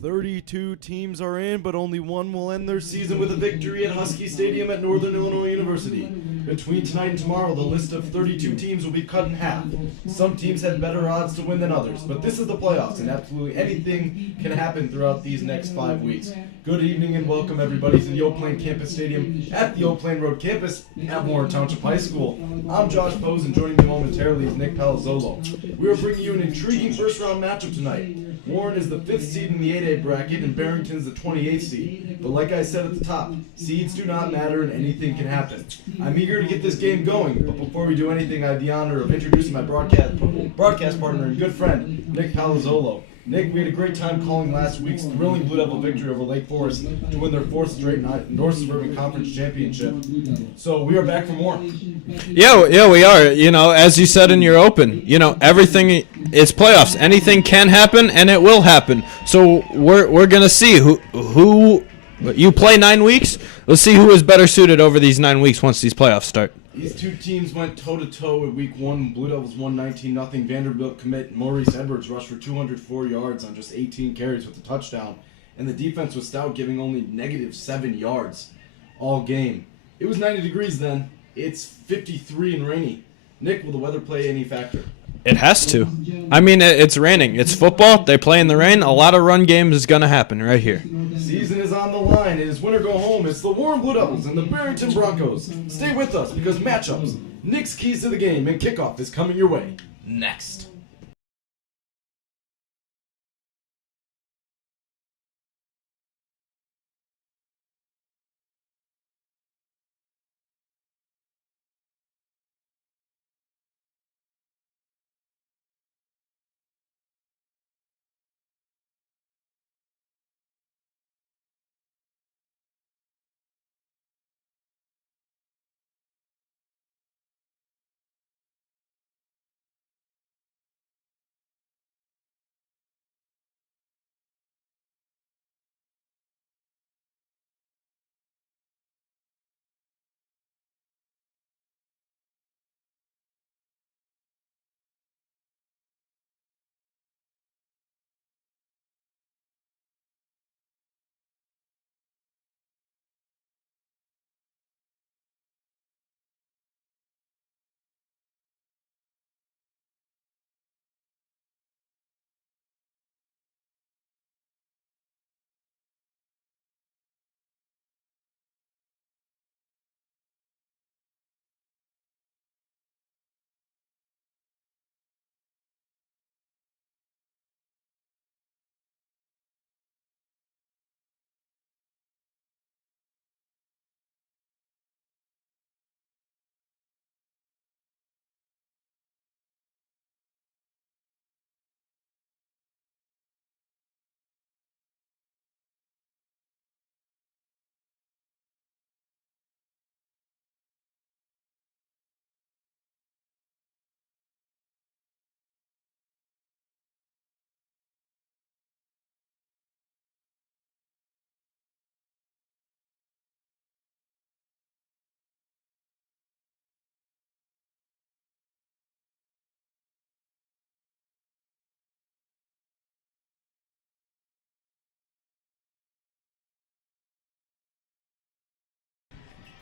32 teams are in, but only one will end their season with a victory at Husky Stadium at Northern Illinois University. Between tonight and tomorrow, the list of 32 teams will be cut in half. Some teams had better odds to win than others, but this is the playoffs, and absolutely anything can happen throughout these next 5 weeks. Good evening and welcome everybody to the Oak Plain Campus Stadium at the Oak Plain Road campus at Warren Township High School. I'm Josh Pose, and joining me momentarily is Nick Palazzolo. We are bringing you an intriguing first-round matchup tonight. Warren is the 5th seed in the 8A bracket, and Barrington's the 28th seed. But like I said at the top, seeds do not matter and anything can happen. I'm eager to get this game going, but before we do anything, I have the honor of introducing my broadcast partner and good friend, Nick Palazzolo. Nick, we had a great time calling last week's thrilling Blue Devil victory over Lake Forest to win their 4th straight North Suburban Conference Championship. So we are back for more. Yeah, we are. You know, as you said in your open, you know, everything is playoffs. Anything can happen, and it will happen. So we're gonna see who you play 9 weeks. Let's see who is better suited over these 9 weeks once these playoffs start. These two teams went toe-to-toe in Week 1. Blue Devils won 19-0. Vanderbilt commit Maurice Edwards rushed for 204 yards on just 18 carries with a touchdown. And the defense was stout, giving only -7 yards all game. It was 90 degrees then. It's 53 and rainy. Nick, will the weather play any factor? It has to. I mean, it's raining. It's football. They play in the rain. A lot of run games is going to happen right here. Season is on the line. It is win or go home. It's the Warren Blue Devils and the Barrington Broncos. Stay with us because matchups, Nick's keys to the game, and kickoff is coming your way next.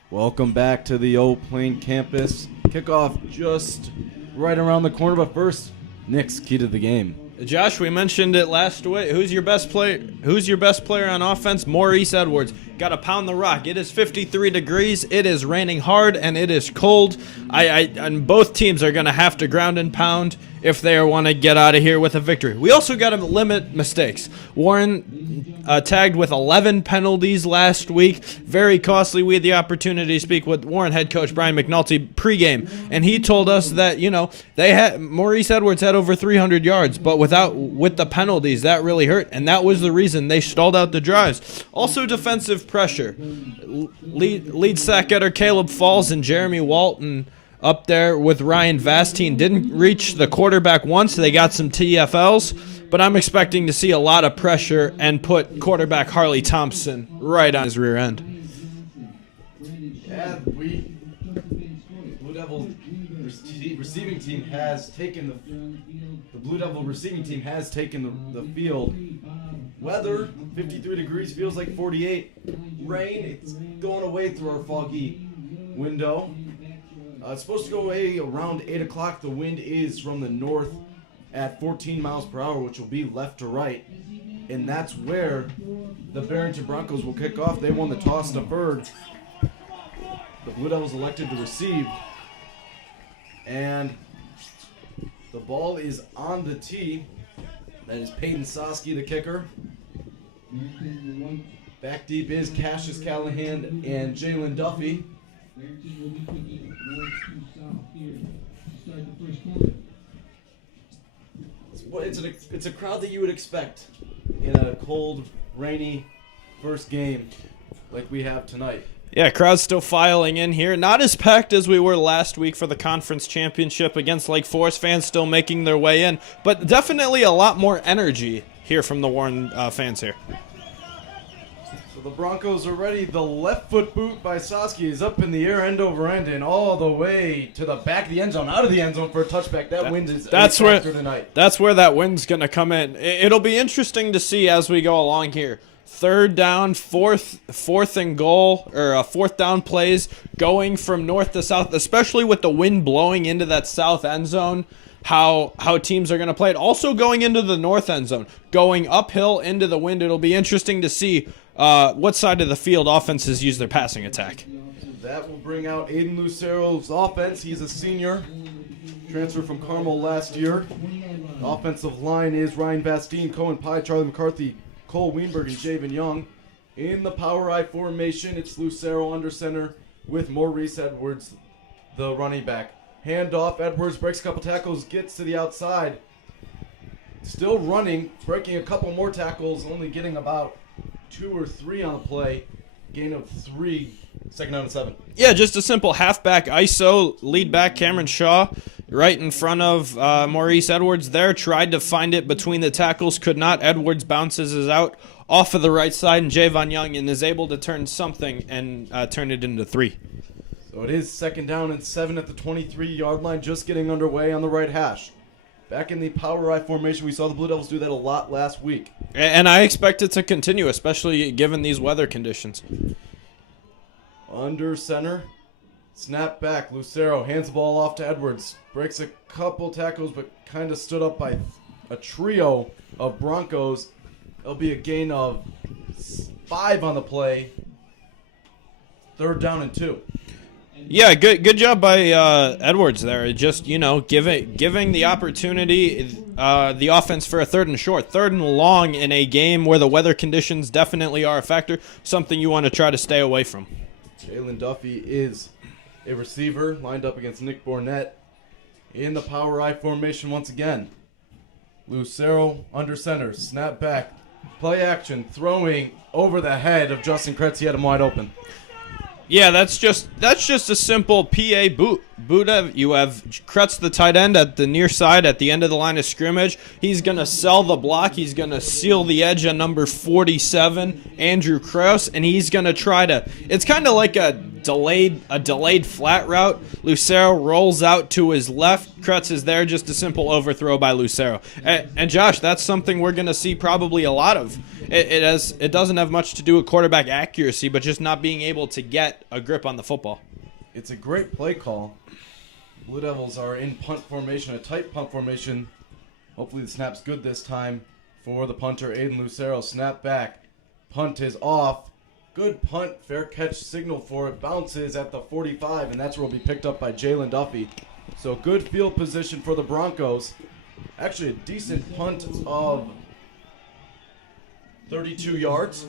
Welcome back to the Oak Plain campus. Kickoff just right around the corner, but first, Nick's key to the game. Josh, we mentioned it last week. Who's your best player on offense? Maurice Edwards. Got to pound the rock. It is 53 degrees. It is raining hard, and it is cold. And both teams are going to have to ground and pound if they want to get out of here with a victory. We also got to limit mistakes. Warren tagged with 11 penalties last week. Very costly. We had the opportunity to speak with Warren head coach Brian McNulty pregame, and he told us that, you know, Maurice Edwards had over 300 yards, but with the penalties, that really hurt, and that was the reason they stalled out the drives. Also, defensive pressure. Lead sack getter Caleb Falls and Jeremy Walton up there with Ryan Vastine didn't reach the quarterback once. They got some TFLs, but I'm expecting to see a lot of pressure and put quarterback Harley Thompson right on his rear end. Yeah, Blue Devil receiving team has taken the Blue Devil receiving team has taken the field Weather, 53 degrees, feels like 48. Rain, it's going away through our foggy window. It's supposed to go away around 8 o'clock. The wind is from the north at 14 miles per hour, which will be left to right. And that's where the Barrington Broncos will kick off. They won the toss deferred. The Blue Devils elected to receive. And the ball is on the tee. That is Peyton Soski, the kicker. Back deep is Cassius Callahan and Jalen Duffy. It's a crowd that you would expect in a cold, rainy first game like we have tonight. Yeah, crowd's still filing in here. Not as packed as we were last week for the conference championship against Lake Forest. Fans still making their way in, but definitely a lot more energy here from the Warren fans here. So the Broncos are ready. The left foot boot by Soski is up in the air, end over end, and all the way to the back of the end zone, out of the end zone for a touchback. That wind is that's where tonight. That's where that wind's going to come in. It'll be interesting to see as we go along here. Third down, fourth and goal, or fourth down plays going from north to south, especially with the wind blowing into that south end zone, how teams are going to play it. Also going into the north end zone, going uphill into the wind. It'll be interesting to see what side of the field offenses use their passing attack. That will bring out Aiden Lucero's offense. He's a senior, transferred from Carmel last year. The offensive line is Ryan Bastine, Cohen Pye, Charlie McCarthy, Cole Weinberg, and Javen Young. In the power I formation, it's Lucero under center with Maurice Edwards, the running back. Handoff, Edwards breaks a couple tackles, gets to the outside. Still running, breaking a couple more tackles, only getting about 2 or 3 on the play. Gain of 3, second down and 7. Yeah, just a simple halfback ISO, lead back Cameron Shaw, right in front of Maurice Edwards there. Tried to find it between the tackles, could not. Edwards bounces it out off of the right side, and Javon Young and is able to turn something and turn it into 3. So it is second down and 7 at the 23-yard line, just getting underway on the right hash. Back in the power I formation, we saw the Blue Devils do that a lot last week. And I expect it to continue, especially given these weather conditions. Under center, snap back. Lucero hands the ball off to Edwards. Breaks a couple tackles, but kind of stood up by a trio of Broncos. There'll be a gain of 5 on the play. Third down and 2. Yeah, good job by Edwards there. Just, giving the opportunity, the offense for a third and short, third and long in a game where the weather conditions definitely are a factor, something you want to try to stay away from. Jalen Duffy is a receiver lined up against Nick Bornett in the power I formation once again. Lucero under center, snap back, play action, throwing over the head of Justin Kretz. He had him wide open. Yeah, that's just a simple PA boot. You have Kretz, the tight end, at the near side at the end of the line of scrimmage. He's going to sell the block. He's going to seal the edge on number 47, Andrew Krause, and he's going to try to – it's kind of like a delayed flat route. Lucero rolls out to his left. Kretz is there, just a simple overthrow by Lucero. And Josh, that's something we're going to see probably a lot of. It doesn't have much to do with quarterback accuracy, but just not being able to get a grip on the football. It's a great play call. Blue Devils are in punt formation, a tight punt formation. Hopefully the snap's good this time for the punter, Aiden Lucero. Snap back. Punt is off. Good punt. Fair catch signal for it. Bounces at the 45, and that's where will be picked up by Jalen Duffy. So good field position for the Broncos. Actually a decent punt of 32 yards,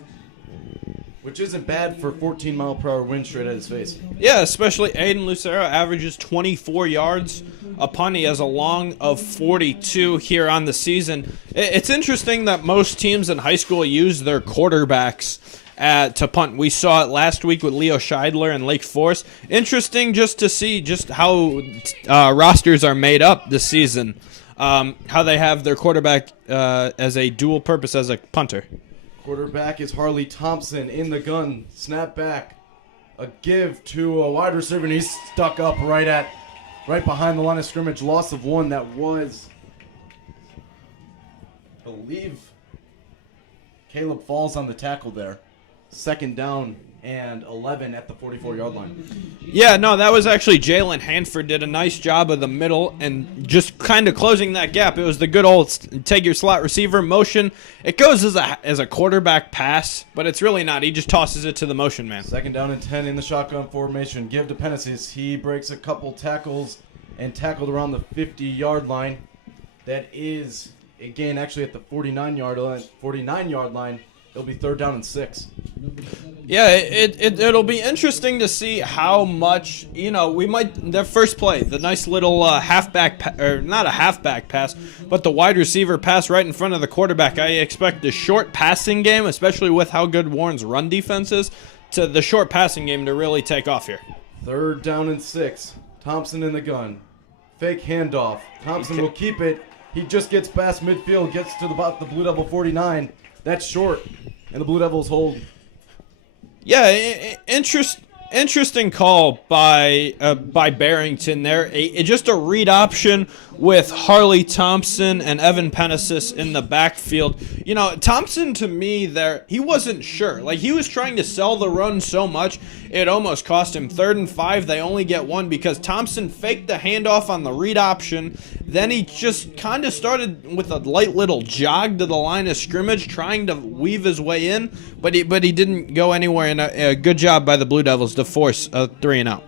which isn't bad for 14-mile-per-hour wind straight at his face. Yeah, especially Aiden Lucero averages 24 yards a punt. He has a long of 42 here on the season. It's interesting that most teams in high school use their quarterbacks to punt. We saw it last week with Leo Scheidler and Lake Forest. Interesting just to see just how rosters are made up this season, how they have their quarterback as a dual purpose as a punter. Quarterback is Harley Thompson in the gun. Snap back. A give to a wide receiver, and he's stuck up right behind the line of scrimmage. Loss of 1. That was, I believe, Caleb falls on the tackle there. Second down and 11 at the 44-yard line. Yeah, no, that was actually Jalen Hanford did a nice job of the middle and just kind of closing that gap. It was the good old take your slot receiver motion. It goes as a quarterback pass, but it's really not. He just tosses it to the motion man. Second down and 10 in the shotgun formation. Give to Pennices. He breaks a couple tackles and tackled around the 50-yard line. That is, again, actually at the 49-yard line. It'll be third down and 6. Yeah, it'll be interesting to see how much, we might, the first play, the nice little halfback, or not a halfback pass, but the wide receiver pass right in front of the quarterback. I expect the short passing game, especially with how good Warren's run defense is, to the short passing game to really take off here. Third down and 6. Thompson in the gun. Fake handoff. Thompson will keep it. He just gets past midfield, gets to the Blue Devil 49. That's short, and the Blue Devils hold. Yeah, interesting call by Barrington there. Just a read option with Harley Thompson and Evan Penesis in the backfield. Thompson, to me, there he wasn't sure. Like, he was trying to sell the run so much, it almost cost him. 3rd and 5, they only get 1 because Thompson faked the handoff on the read option. Then he just kind of started with a light little jog to the line of scrimmage, trying to weave his way in, but he didn't go anywhere. And a good job by the Blue Devils to force a 3-and-out.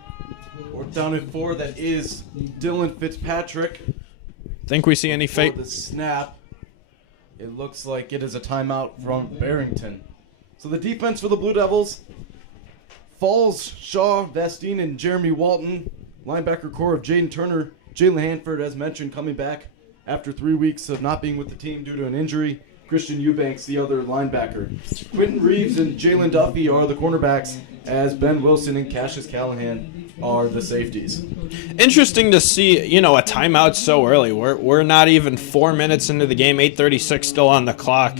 Fourth down and 4. That is Dylan Fitzpatrick. Think we see any fake? The snap. It looks like it is a timeout from Barrington. So the defense for the Blue Devils: Falls, Shaw, Vastine, and Jeremy Walton. Linebacker core of Jaden Turner, Jalen Hanford, as mentioned, coming back after 3 weeks of not being with the team due to an injury. Christian Eubanks, the other linebacker. Quentin Reeves and Jalen Duffy are the cornerbacks, as Ben Wilson and Cassius Callahan are the safeties. Interesting to see, a timeout so early. We're not even 4 minutes into the game, 8:36 still on the clock.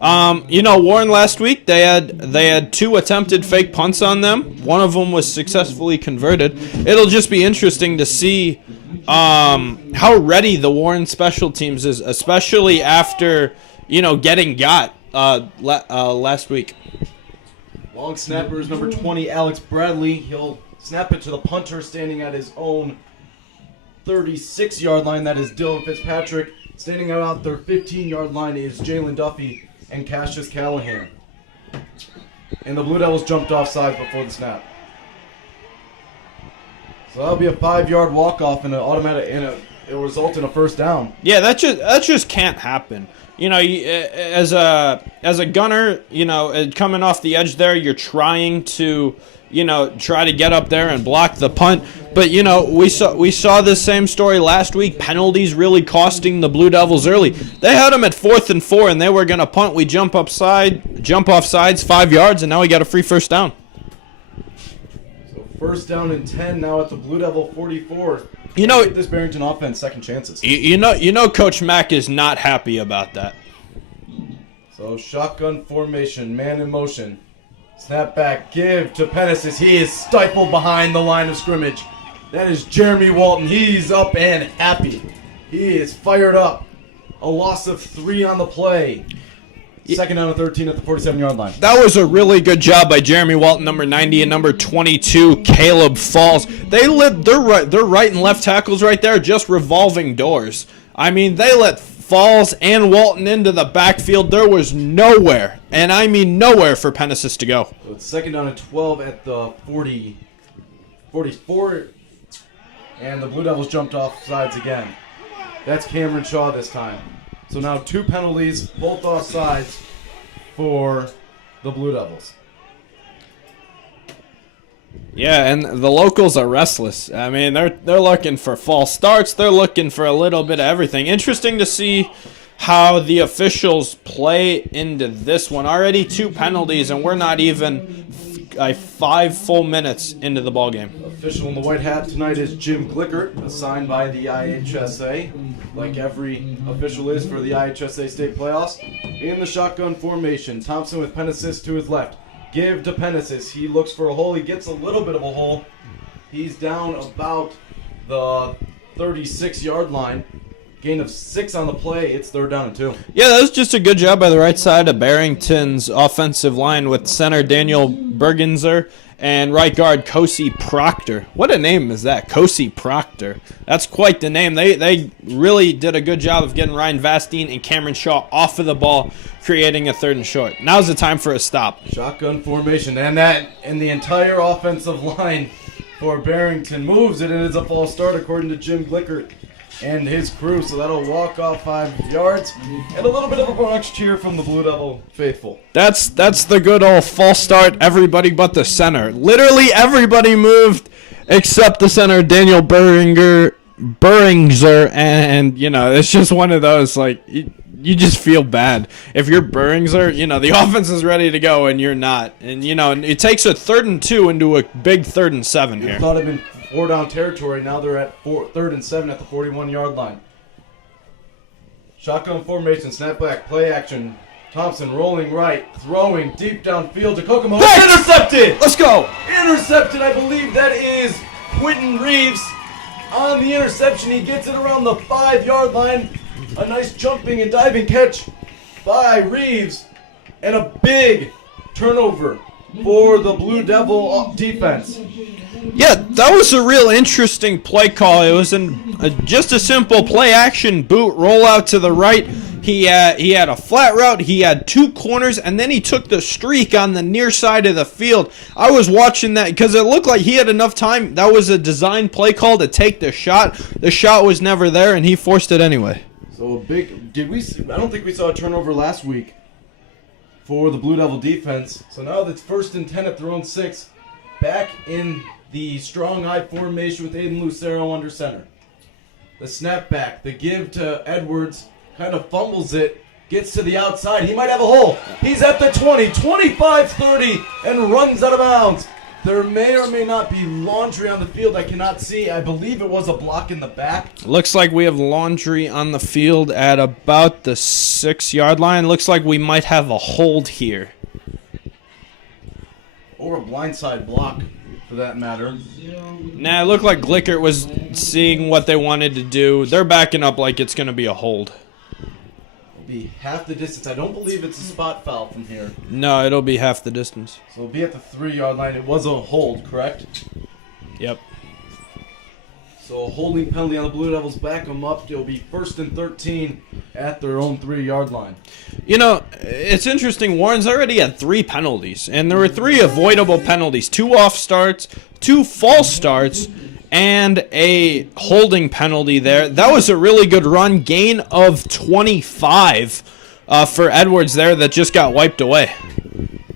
Warren last week, they had 2 attempted fake punts on them. One of them was successfully converted. It'll just be interesting to see how ready the Warren special teams is, especially after getting got last week. Long snapper is number 20, Alex Bradley. He'll snap it to the punter standing at his own 36-yard line. That is Dylan Fitzpatrick. Standing out their 15-yard line is Jalen Duffy and Cassius Callahan. And the Blue Devils jumped offside before the snap. So that'll be a 5-yard walk-off and it'll result in a first down. Yeah, that just can't happen. As a gunner, coming off the edge there, you're trying to, try to get up there and block the punt. But, we saw this same story last week. Penalties really costing the Blue Devils early. They had them at 4th and 4, and they were going to punt. We jump off sides, 5 yards, and now we got a free first down. So first down and 10 now at the Blue Devil 44. This Barrington offense second chances. Coach Mack is not happy about that. So shotgun formation, man in motion. Snap back, give to Penesis. He is stifled behind the line of scrimmage. That is Jeremy Walton. He's up and happy. He is fired up. A loss of 3 on the play. Second down and 13 at the 47-yard line. That was a really good job by Jeremy Walton, number 90, and number 22, Caleb Falls. Their right and left tackles right there, just revolving doors. I mean, they let Falls and Walton into the backfield. There was nowhere, and I mean nowhere, for Penesis to go. So it's second down and 12 at the 44, and the Blue Devils jumped off sides again. That's Cameron Shaw this time. So now 2 penalties, both offsides for the Blue Devils. Yeah, and the locals are restless. I mean, they're looking for false starts. They're looking for a little bit of everything. Interesting to see how the officials play into this one. Already 2 penalties, and we're not even 5 full minutes into the ballgame. Official in the white hat tonight is Jim Glickert, assigned by the IHSA, like every official is for the IHSA state playoffs. In the shotgun formation, Thompson with Penesis to his left. Give to Penesis. He looks for a hole. He gets a little bit of a hole. He's down about the 36-yard line. Gain of 6 on the play. It's 3rd down and 2. Yeah, that was just a good job by the right side of Barrington's offensive line with center Daniel Bergenzer and right guard Kosi Proctor. What a name is that, Kosi Proctor. That's quite the name. They really did a good job of getting Ryan Vastine and Cameron Shaw off of the ball, creating a 3rd and short. Now's the time for a stop. Shotgun formation, and the entire offensive line for Barrington moves it, and it's a false start according to Jim Glickert and his crew. So that'll walk off 5 yards, and a little bit of a Bronx cheer from the Blue Devil faithful. That's the good old false start. Everybody but the center. Literally everybody moved except the center, Daniel Berringer, and it's just one of those like. You just feel bad. If you're Berringer, the offense is ready to go and you're not. And, it takes a 3rd and 2 into a big 3rd and 7 here. I thought it'd been 4 down territory. Now they're at 3rd and 7 at the 41-yard line. Shotgun formation, snap back, play action. Thompson rolling right, throwing deep downfield to Kokomo. Intercepted! Let's go! Intercepted, I believe that is Quentin Reeves. On the interception, he gets it around the 5-yard line. A nice jumping and diving catch by Reeves, and a big turnover for the Blue Devil defense. Yeah, that was a real interesting play call. It was just a simple play action boot roll out to the right. He had a flat route, he had 2 corners, and then he took the streak on the near side of the field. I was watching that because it looked like he had enough time. That was a design play call to take the shot. The shot was never there, and he forced it anyway. So I don't think we saw a turnover last week for the Blue Devil defense. So now that's 1st and 10 at their own 6. Back in the strong I formation with Aiden Lucero under center. The snap back, the give to Edwards, kind of fumbles it, gets to the outside. He might have a hole. He's at the 20, 25-30, and runs out of bounds. There may or may not be laundry on the field. I cannot see. I believe it was a block in the back. Looks like we have laundry on the field at about the 6-yard line. Looks like we might have a hold here. Or a blindside block, for that matter. Nah, it looked like Glickert was seeing what they wanted to do. They're backing up like it's going to be a hold. Be half the distance. I don't believe it's a spot foul from here. No, it'll be half the distance. So it'll be at the 3-yard line. It was a hold, correct? Yep. So a holding penalty on the Blue Devils. Back them up. It'll be 1st and 13 at their own 3-yard line. It's interesting. Warren's already had 3 penalties, and there were 3 avoidable penalties. 2 off starts, 2 false starts, and a holding penalty there. That was a really good run. Gain of 25 for Edwards there that just got wiped away.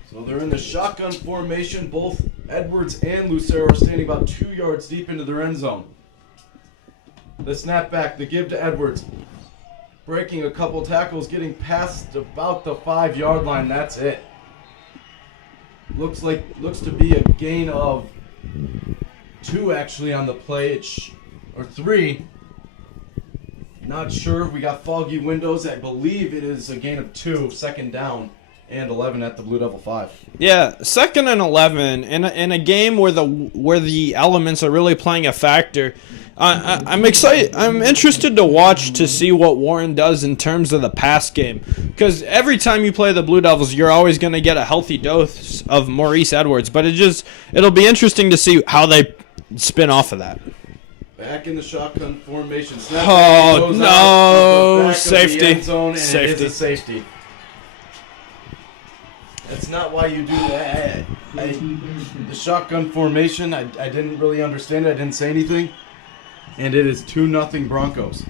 So they're in the shotgun formation. Both Edwards and Lucero are standing about 2 yards deep into their end zone. The snap back, the give to Edwards. Breaking a couple tackles, getting past about the 5-yard line. That's it. Looks to be a gain of 2 actually on the play, or 3. Not sure. We got foggy windows. I believe it is a gain of 2, 2nd down, and 11 at the Blue Devil 5. Yeah, 2nd and 11 in a game where the elements are really playing a factor. I'm excited. I'm interested to watch to see what Warren does in terms of the pass game, because every time you play the Blue Devils, you're always going to get a healthy dose of Maurice Edwards. But it'll be interesting to see how they spin off of that. Back in the shotgun formation. Snap Oh no! Safety. Safety. It is a safety. That's not why you do that. The shotgun formation, I didn't really understand it. I didn't say anything. And it is 2-0 Broncos.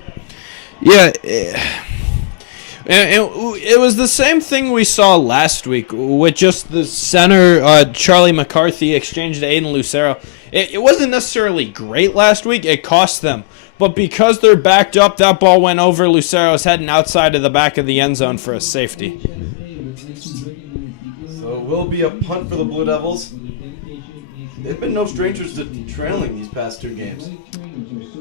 Yeah, it was the same thing we saw last week with just the center, Charlie McCarthy, exchange to Aiden Lucero. It wasn't necessarily great last week. It cost them. But because they're backed up, that ball went over Lucero's head and outside of the back of the end zone for a safety. So it will be a punt for the Blue Devils. They've been no strangers to trailing these past 2 games.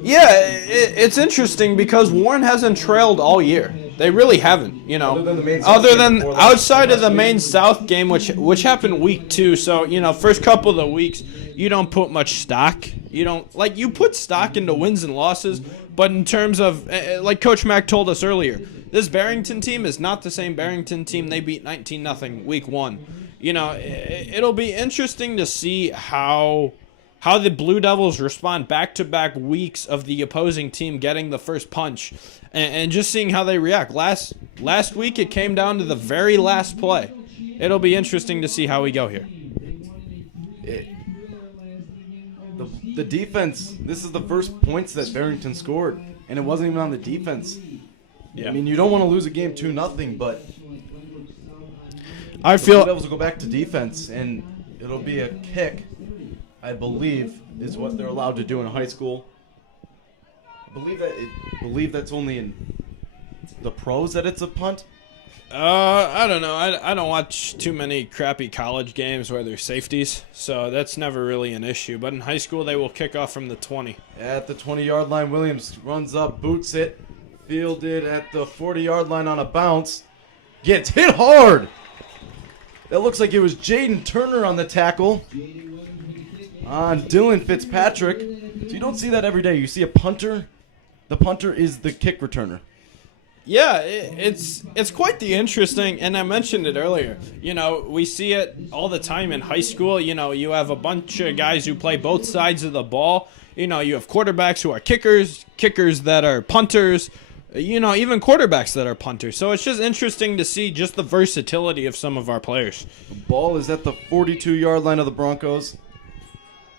Yeah, it's interesting because Warren hasn't trailed all year. They really haven't, Other than outside of the main South game, which happened week 2. So, first couple of the weeks, you don't put much stock. You put stock into wins and losses, but in terms of, like Coach Mack told us earlier, this Barrington team is not the same Barrington team they beat 19-0 week 1. It'll be interesting to see how the Blue Devils respond back-to-back weeks of the opposing team getting the first punch and just seeing how they react. Last week, it came down to the very last play. It'll be interesting to see how we go here. The defense, this is the first points that Barrington scored, and it wasn't even on the defense. Yeah. I mean, you don't want to lose a game 2-0, but I feel the Blue Devils will go back to defense, and it'll be a kick, I believe, is what they're allowed to do in high school. I believe that's only in the pros that it's a punt. I don't know. I don't watch too many crappy college games where there's safeties, so that's never really an issue. But in high school, they will kick off from the 20. At the 20-yard line, Williams runs up, boots it, fielded at the 40-yard line on a bounce, gets hit hard. That looks like it was Jaden Turner on the tackle on Dylan Fitzpatrick. So you don't see that every day. You see a punter. The punter is the kick returner. Yeah, it's quite the interesting, and I mentioned it earlier. We see it all the time in high school. You have a bunch of guys who play both sides of the ball. You have quarterbacks who are kickers that are punters, even quarterbacks that are punters. So it's just interesting to see just the versatility of some of our players. The ball is at the 42-yard line of the Broncos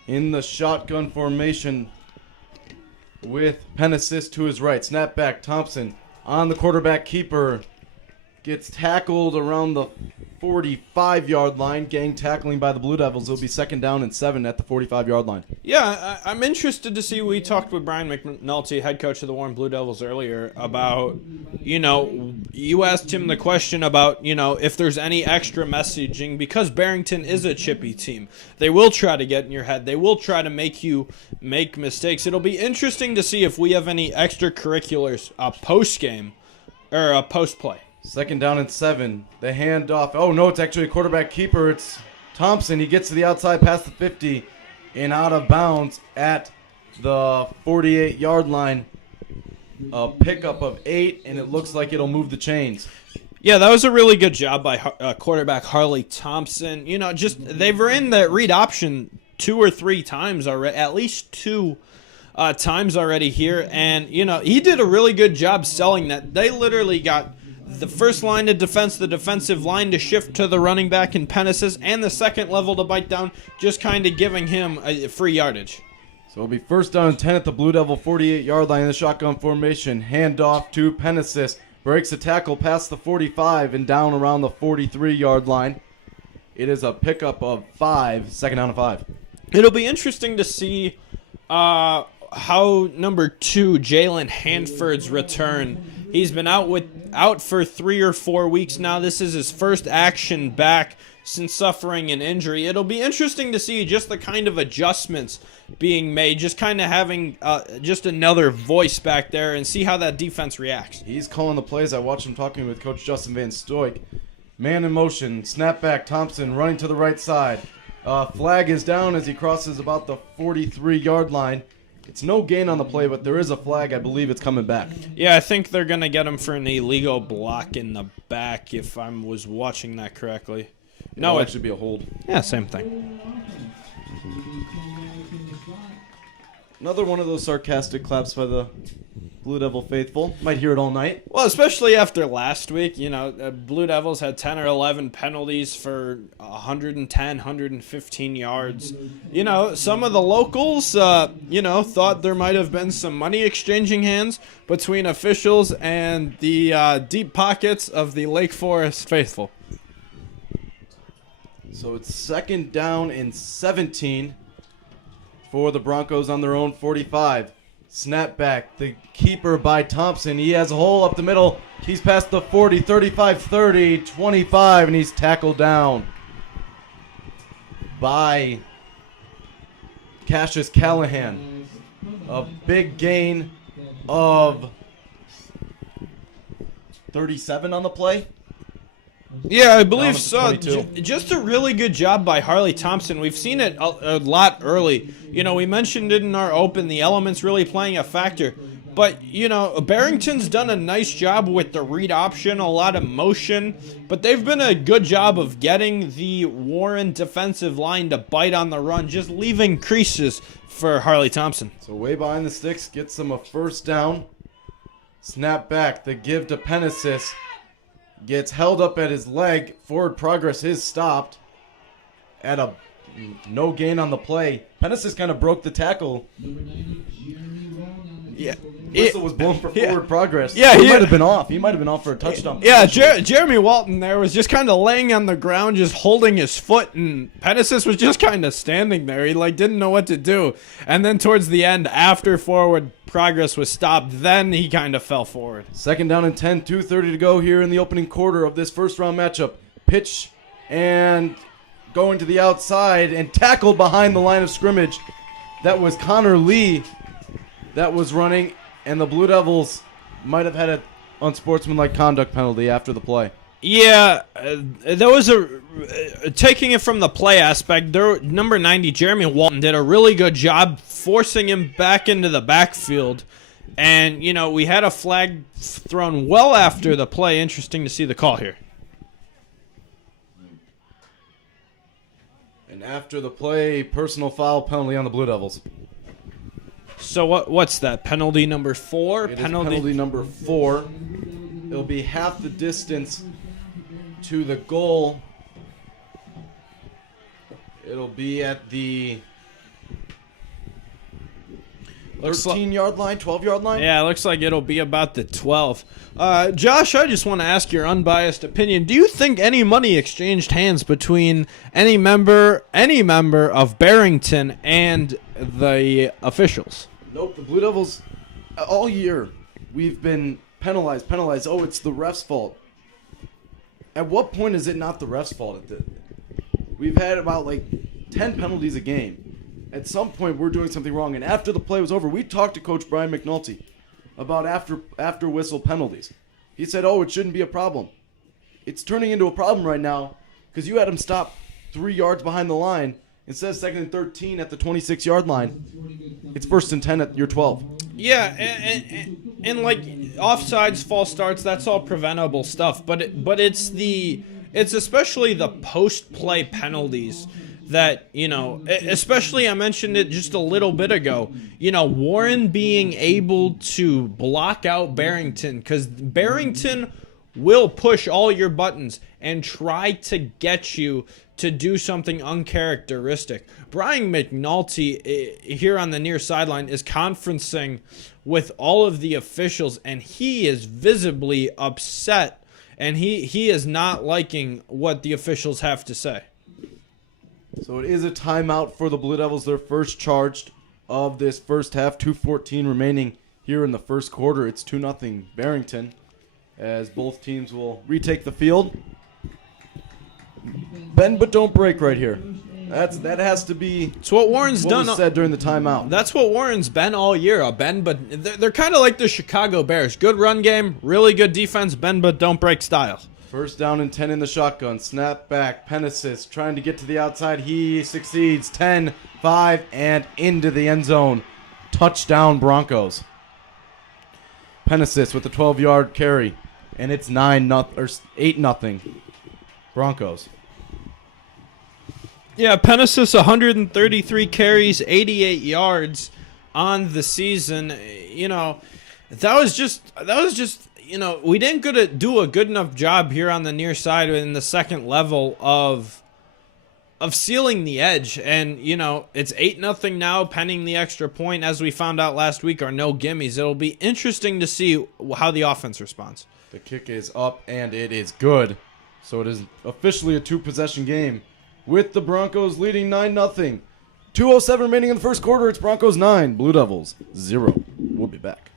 in the shotgun formation with Penesis to his right. Snap back, Thompson on the quarterback keeper. Gets tackled around the 45-yard line. Gang tackling by the Blue Devils. It'll be 2nd down and 7 at the 45-yard line. Yeah, I'm interested to see. We talked with Brian McNulty, head coach of the Warren Blue Devils, earlier about, you asked him the question about, if there's any extra messaging, because Barrington is a chippy team. They will try to get in your head. They will try to make you make mistakes. It'll be interesting to see if we have any extracurriculars post-game or post-play. 2nd down and 7. The handoff. Oh, no, it's actually a quarterback keeper. It's Thompson. He gets to the outside past the 50 and out of bounds at the 48-yard line. A pickup of 8, and it looks like it'll move the chains. Yeah, that was a really good job by quarterback Harley Thompson. They were in the read option 2 or 3 times already, at least 2 times already here. And, he did a really good job selling that. They literally got the first line of defense, the defensive line to shift to the running back in Penesis, and the second level to bite down, just kind of giving him a free yardage. So it'll be 1st down and 10 at the Blue Devil 48-yard line in the shotgun formation. Handoff to Penesis. Breaks the tackle past the 45 and down around the 43-yard line. It is a pickup of 5, 2nd down and 5. It'll be interesting to see how number 2, Jalen Hanford's return. He's been out for 3 or 4 weeks now. This is his first action back since suffering an injury. It'll be interesting to see just the kind of adjustments being made, just kind of having just another voice back there and see how that defense reacts. He's calling the plays. I watched him talking with Coach Justin Van Stoik. Man in motion, snap back, Thompson running to the right side. Flag is down as he crosses about the 43-yard line. It's no gain on the play, but there is a flag. I believe it's coming back. Yeah, I think they're going to get him for an illegal block in the back, if I was watching that correctly. No, it should be a hold. Yeah, same thing. Another one of those sarcastic claps by the Blue Devil faithful. Might hear it all night. Well, especially after last week, Blue Devils had 10 or 11 penalties for 110, 115 yards. Some of the locals, thought there might have been some money exchanging hands between officials and the deep pockets of the Lake Forest faithful. So it's 2nd down and 17 for the Broncos on their own 45. Snap back, the keeper by Thompson. He has a hole up the middle. He's past the 40, 35, 30, 25, and he's tackled down by Cassius Callahan. A big gain of 37 on the play. Yeah, I Down believe to so. 22. Just a really good job by Harley Thompson. We've seen it a lot early. You know, we mentioned it in our open, the elements really playing a factor. But, you know, Barrington's done a nice job with the read option, a lot of motion. But they've been a good job of getting the Warren defensive line to bite on the run, just leaving creases for Harley Thompson. So way behind the sticks, gets them a first down. Snap back, the give to Penesis. Gets held up at his leg. Forward progress is stopped. At a no gain on the play. Penesis kind of broke the tackle. Yeah. Whistle was blown for forward progress. Yeah, he might have been off. He might have been off for a touchdown. Yeah, Jeremy Walton there was just kind of laying on the ground, just holding his foot, and Penesis was just kind of standing there. He didn't know what to do. And then towards the end, after forward progress was stopped, then he kind of fell forward. Second down and 10, 2:30 to go here in the opening quarter of this first round matchup. Pitch and going to the outside and tackled behind the line of scrimmage. That was Connor Lee that was running, and the Blue Devils might have had an unsportsmanlike conduct penalty after the play. Yeah, there was taking it from the play aspect. Number 90, Jeremy Walton, did a really good job forcing him back into the backfield. And, you know, we had a flag thrown well after the play. Interesting to see the call here. And after the play, personal foul penalty on the Blue Devils. So what's that? Penalty number 4? It is penalty number 4. It'll be half the distance to the goal. It'll be at the 13-yard line, 12-yard line? Yeah, it looks like it'll be about the 12. Josh, I just want to ask your unbiased opinion. Do you think any money exchanged hands between any member of Barrington and the officials? Nope, the Blue Devils, all year, we've been penalized. Oh, it's the ref's fault. At what point is it not the ref's fault? We've had about 10 penalties a game. At some point, we're doing something wrong. And after the play was over, we talked to Coach Brian McNulty about after whistle penalties. He said, oh, it shouldn't be a problem. It's turning into a problem right now because you had him stop 3 yards behind the line. Instead of second and 13 at the 26-yard line, it's first and 10 at your 12. Yeah, and offsides, false starts, that's all preventable stuff. But it's especially the post-play penalties that, you know, especially I mentioned it just a little bit ago. You know, Warren being able to block out Barrington, because Barrington will push all your buttons and try to get you to do something uncharacteristic. Brian McNulty here on the near sideline is conferencing with all of the officials, and he is visibly upset, and he is not liking what the officials have to say. So it is a timeout for the Blue Devils, their first charged of this first half. 2:14 remaining here in the first quarter. It's 2-0 Barrington, as both teams will retake the field. Bend but don't break right here. That has to be It's what Warren's what done. was said during the timeout. That's what Warren's been all year, a bend but they're kind of like the Chicago Bears. Good run game, really good defense, bend but don't break style. First down and 10 in the shotgun. Snap back. Penesis trying to get to the outside. He succeeds. 10, 5, and into the end zone. Touchdown Broncos. Penesis with the 12-yard carry. And it's 8-0 Broncos. Yeah, Penesis 133 carries, 88 yards on the season. You know, that was just you know, we didn't do a good enough job here on the near side in the second level of sealing the edge. And, you know, it's 8-0 now, pending the extra point, as we found out last week, are no gimmies. It'll be interesting to see how the offense responds. The kick is up, and it is good. So it is officially a two-possession game with the Broncos leading 9-0. 2:07 remaining in the first quarter. It's Broncos 9, Blue Devils 0. We'll be back.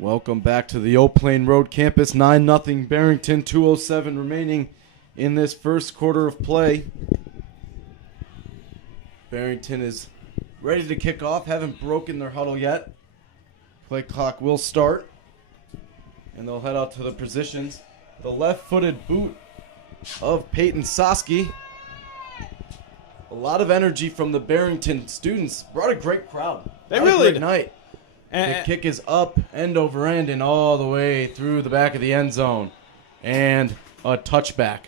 Welcome back to the Old Plain Road campus. 9-0 Barrington, 2:07 remaining in this first quarter of play. Barrington is ready to kick off. Haven't broken their huddle yet. Play clock will start. And they'll head out to the positions. The left-footed boot of Peyton Soski. A lot of energy from the Barrington students. Brought a great crowd. They really did. Night. The kick is up, end over end, and all the way through the back of the end zone. And a touchback.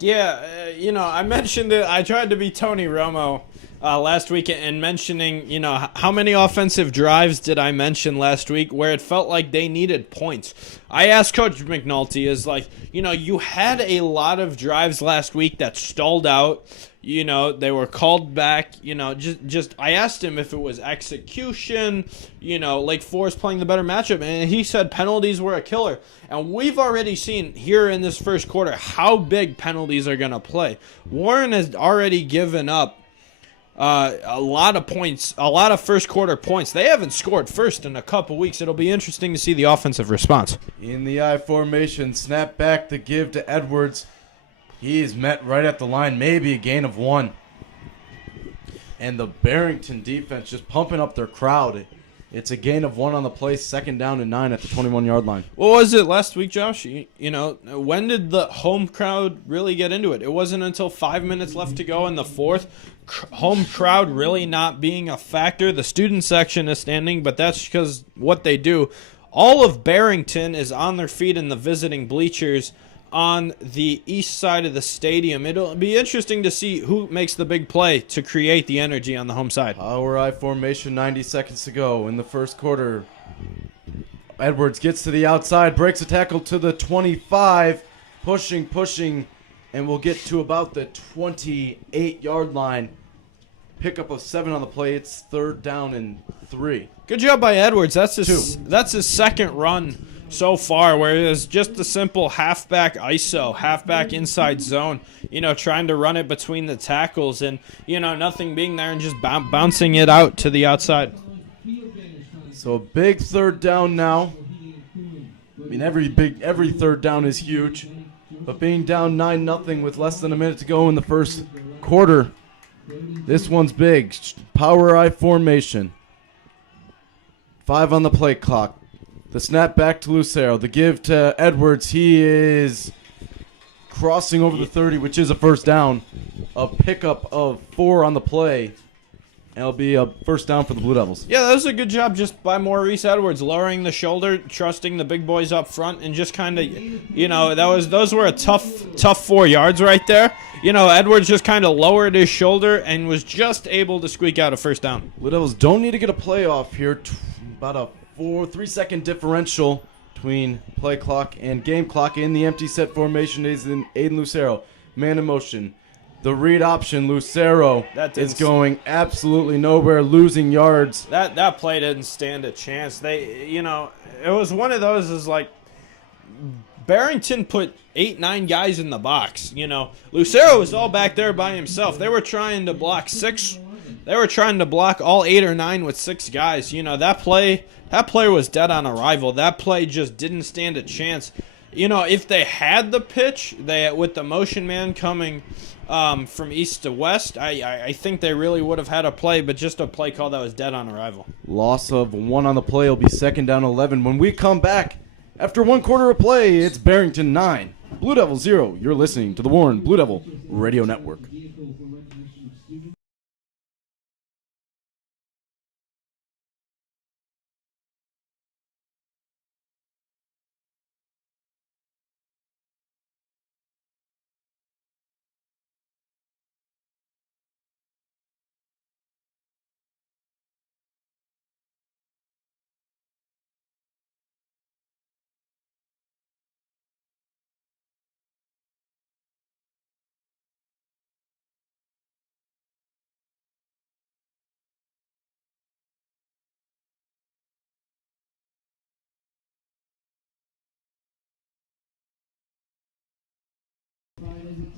Yeah, I mentioned it. I tried to be Tony Romo last week and mentioning, how many offensive drives did I mention last week where it felt like they needed points. I asked Coach McNulty, you had a lot of drives last week that stalled out. They were called back, I asked him if it was execution, Lake Forest playing the better matchup, and he said penalties were a killer. And we've already seen here in this first quarter how big penalties are going to play. Warren has already given up a lot of points, a lot of first quarter points. They haven't scored first in a couple weeks. It'll be interesting to see the offensive response. In the I formation, snap back to give to Edwards. He is met right at the line, maybe a gain of 1. And the Barrington defense just pumping up their crowd. It's a gain of 1 on the play, 2nd down and 9 at the 21-yard line. What was it last week, Josh? When did the home crowd really get into it? It wasn't until 5 minutes left to go in the fourth. Home crowd really not being a factor. The student section is standing, but that's because what they do. All of Barrington is on their feet in the visiting bleachers on the east side of the stadium. It'll be interesting to see who makes the big play to create the energy on the home side. Power I formation, 90 seconds to go in the first quarter. Edwards gets to the outside, breaks a tackle to the 25, pushing, and will get to about the 28-yard line. Pickup of 7 on the play. It's 3rd down and 3. Good job by Edwards. That's his second run so far, where it was just a simple halfback ISO, halfback inside zone, trying to run it between the tackles and, nothing being there and just bouncing it out to the outside. So a big 3rd down now. I mean, every 3rd down is huge, but being down 9-0 with less than a minute to go in the first quarter, this one's big. Power I formation. 5 on the play clock. The snap back to Lucero. The give to Edwards. He is crossing over the 30, which is a 1st down. A pickup of 4 on the play. And it'll be a 1st down for the Blue Devils. Yeah, that was a good job just by Maurice Edwards, lowering the shoulder, trusting the big boys up front, and just kind of, those were a tough 4 yards right there. Edwards just kind of lowered his shoulder and was just able to squeak out a 1st down. Blue Devils don't need to get a playoff here. About a 3-second differential between play clock and game clock. In the empty set formation is Aiden Lucero. Man in motion. The read option, Lucero is going absolutely nowhere, losing yards. That play didn't stand a chance. It was one of those is like Barrington put 8-9 guys in the box. Lucero was all back there by himself. They were trying to block 6. They were trying to block all 8 or 9 with 6 guys. That play was dead on arrival. That play just didn't stand a chance. If they had the pitch, with the motion man coming from east to west, I think they really would have had a play, but just a play call that was dead on arrival. Loss of 1 on the play will be 2nd down 11. When we come back, after 1 quarter of play, it's Barrington 9, Blue Devil 0. You're listening to the Warren Blue Devil Radio Network.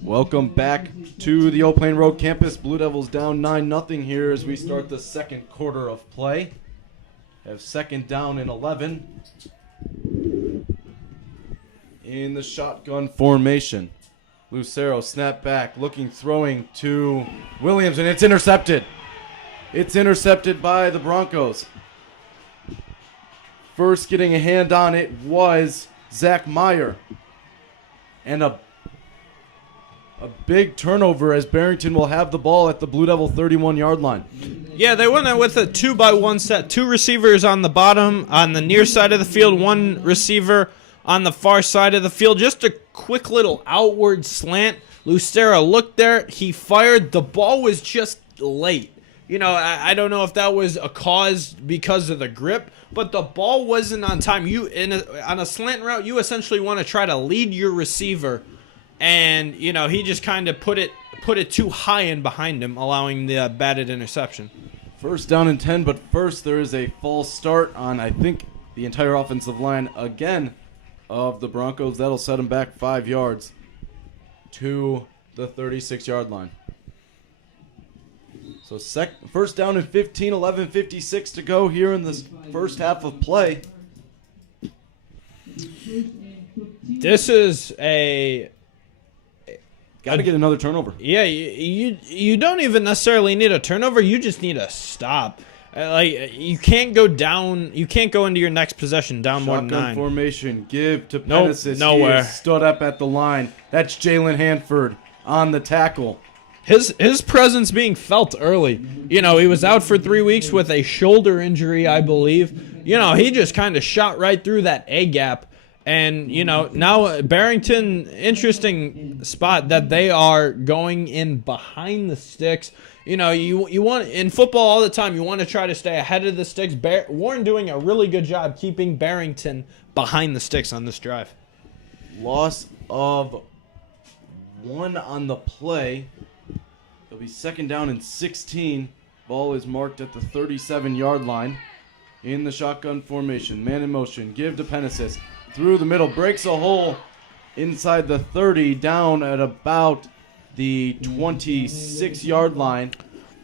Welcome back to the Old Plain Road campus. Blue Devils down 9-0 here as we start the second quarter of play. Have second down and 11 in the shotgun formation. Lucero snap back, looking, throwing to Williams, and it's intercepted. It's intercepted by the Broncos. First getting a hand on it was Zach Meyer. And a big turnover as Barrington will have the ball at the Blue Devil 31-yard line. Yeah, they went out with a 2-by-1 set. 2 receivers on the bottom, on the near side of the field, 1 receiver on the far side of the field. Just a quick little outward slant. Lucero looked there. He fired. The ball was just late. You know, I don't know if that was a cause because of the grip, but the ball wasn't on time. On a slant route, you essentially want to try to lead your receiver, and you know he just kind of put it too high in behind him, allowing the batted interception. First down and 10, but first there is a false start on, I think, the entire offensive line again of the Broncos. That'll set them back 5 yards to the 36-yard line. So first down and 15, 11:56 to go here in this first half of play. This is a... Got to get another turnover. Yeah, you don't even necessarily need a turnover. You just need a stop. Like you can't go down. You can't go into your next possession down more than 9. Shotgun formation. Give to Nope, Penesis. nowhere. He is stood up at the line. That's Jalen Hanford on the tackle. His presence being felt early. You know, he was out for 3 weeks with a shoulder injury, I believe. You know, he just kind of shot right through that A gap. And, you know, now Barrington, interesting spot that they are going in behind the sticks. You know, you want, in football all the time, you want to try to stay ahead of the sticks. Warren doing a really good job keeping Barrington behind the sticks on this drive. Loss of 1 on the play. It'll be second down and 16. Ball is marked at the 37-yard line in the shotgun formation. Man in motion. Give to Penesis. Through the middle. Breaks a hole inside the 30. Down at about the 26-yard line.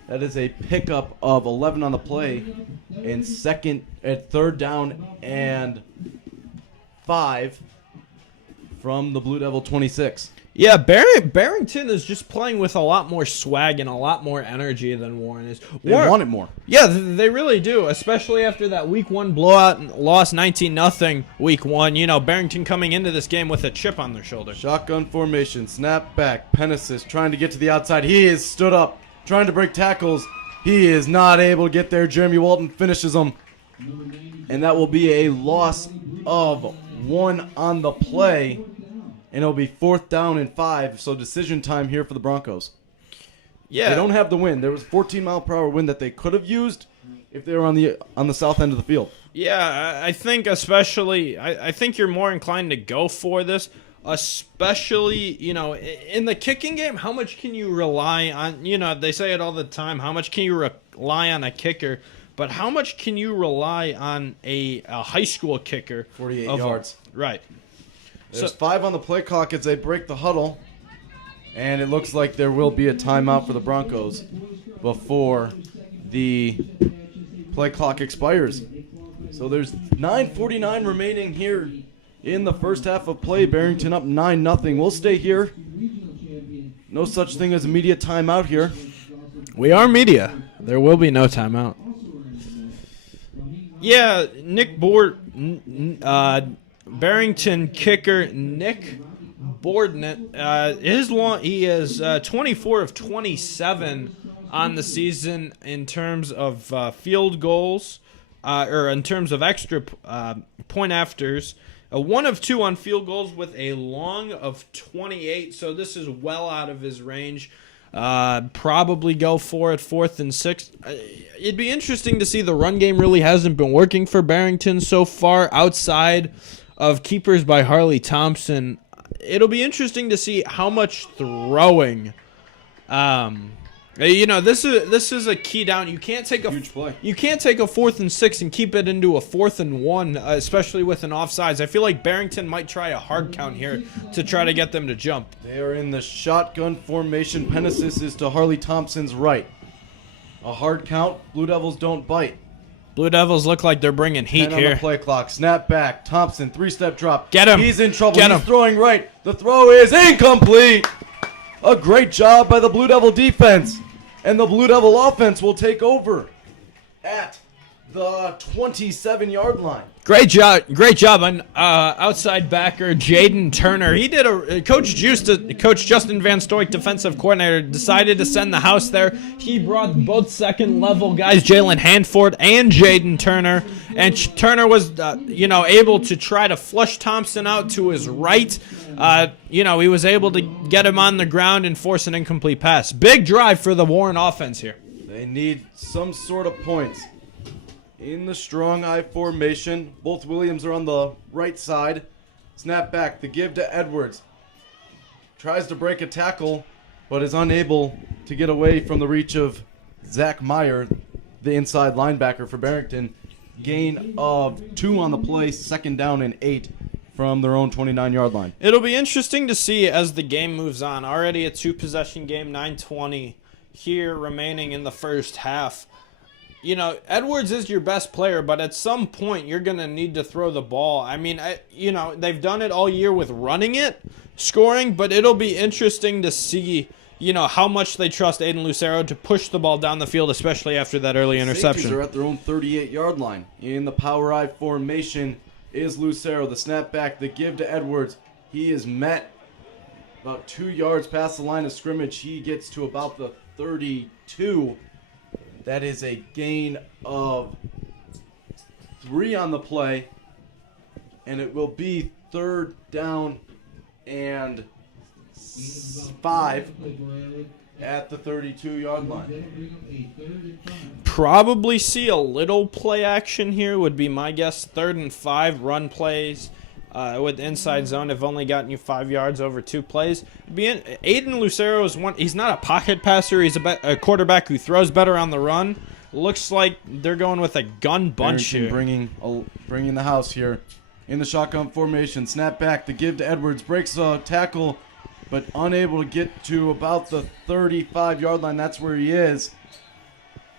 That is a pickup of 11 on the play. And third down and 5 from the Blue Devil 26. Yeah, Barrington is just playing with a lot more swag and a lot more energy than Warren is. They want it more. Yeah, they really do, especially after that Week 1 blowout, lost 19-0 Week 1. You know, Barrington coming into this game with a chip on their shoulder. Shotgun formation, snap back, Penesis trying to get to the outside. He is stood up, trying to break tackles. He is not able to get there. Jeremy Walton finishes him. And that will be a loss of 1 on the play. And it'll be 4th down and 5, so decision time here for the Broncos. Yeah, they don't have the wind. There was a 14-mile-per-hour wind that they could have used if they were on the south end of the field. Yeah, I think especially, I think you're more inclined to go for this, especially, you know, in the kicking game, how much can you rely on, you know, they say it all the time, how much can you rely on a kicker, but how much can you rely on a high school kicker? 48 yards. Right. There's 5 on the play clock as they break the huddle, and it looks like there will be a timeout for the Broncos before the play clock expires. So there's 9:49 remaining here in the first half of play. Barrington up 9-0. We'll stay here. No such thing as immediate timeout here. We are media. There will be no timeout. Yeah, Barrington kicker Nick Bordnet, he is 24 of 27 on the season in terms of field goals, or in terms of extra point afters. 1 of 2 on field goals with a long of 28, so this is well out of his range. Probably go for it 4th and 6. It'd be interesting to see. The run game really hasn't been working for Barrington so far outside of keepers by Harley Thompson. It'll be interesting to see how much throwing. You know, this is a key down. You can't take a huge play. You can't take a 4th and 6 and keep it into a 4th and 1, especially with an offsides. I feel like Barrington might try a hard count here to try to get them to jump. They are in the shotgun formation. Penesis is to Harley Thompson's right. A hard count. Blue Devils don't bite. Blue Devils look like they're bringing heat 10 on here. the play clock. Snap back. Thompson, 3-step drop. Get him. He's in trouble. Get He's him. throwing right. The throw is incomplete. A great job by the Blue Devil defense. And the Blue Devil offense will take over at the 27-yard line. Great job on outside backer Jaden Turner. He did Coach Justin Van Stoik, defensive coordinator, decided to send the house there. He brought both second-level guys, Jalen Hanford and Jaden Turner, and Turner was able to try to flush Thompson out to his right. He was able to get him on the ground and force an incomplete pass. Big drive for the Warren offense here. They need some sort of points. In the strong I formation, both Williams are on the right side. Snap back, the give to Edwards. Tries to break a tackle, but is unable to get away from the reach of Zach Meyer, the inside linebacker for Barrington. Gain of 2 on the play, 2nd down and 8 from their own 29-yard line. It'll be interesting to see as the game moves on. Already a 2-possession game, 9:20 here remaining in the first half. Edwards is your best player, but at some point you're going to need to throw the ball. I mean, they've done it all year with running it, scoring, but it'll be interesting to see, how much they trust Aiden Lucero to push the ball down the field, especially after that early interception. Safeties are at their own 38-yard line. In the power I formation is Lucero, the snap back, the give to Edwards. He is met about 2 yards past the line of scrimmage. He gets to about the 32. That is a gain of 3 on the play, and it will be 3rd down and 5 at the 32-yard line. Probably see a little play action here would be my guess. 3rd and 5 run plays with inside zone have only gotten you 5 yards over 2 plays. Aiden Lucero is one. He's not a pocket passer. He's a quarterback who throws better on the run. Looks like they're going with a gun bunch here. Bringing the house here in the shotgun formation. Snap back. The give to Edwards. Breaks a tackle, but unable to get to about the 35-yard line. That's where he is.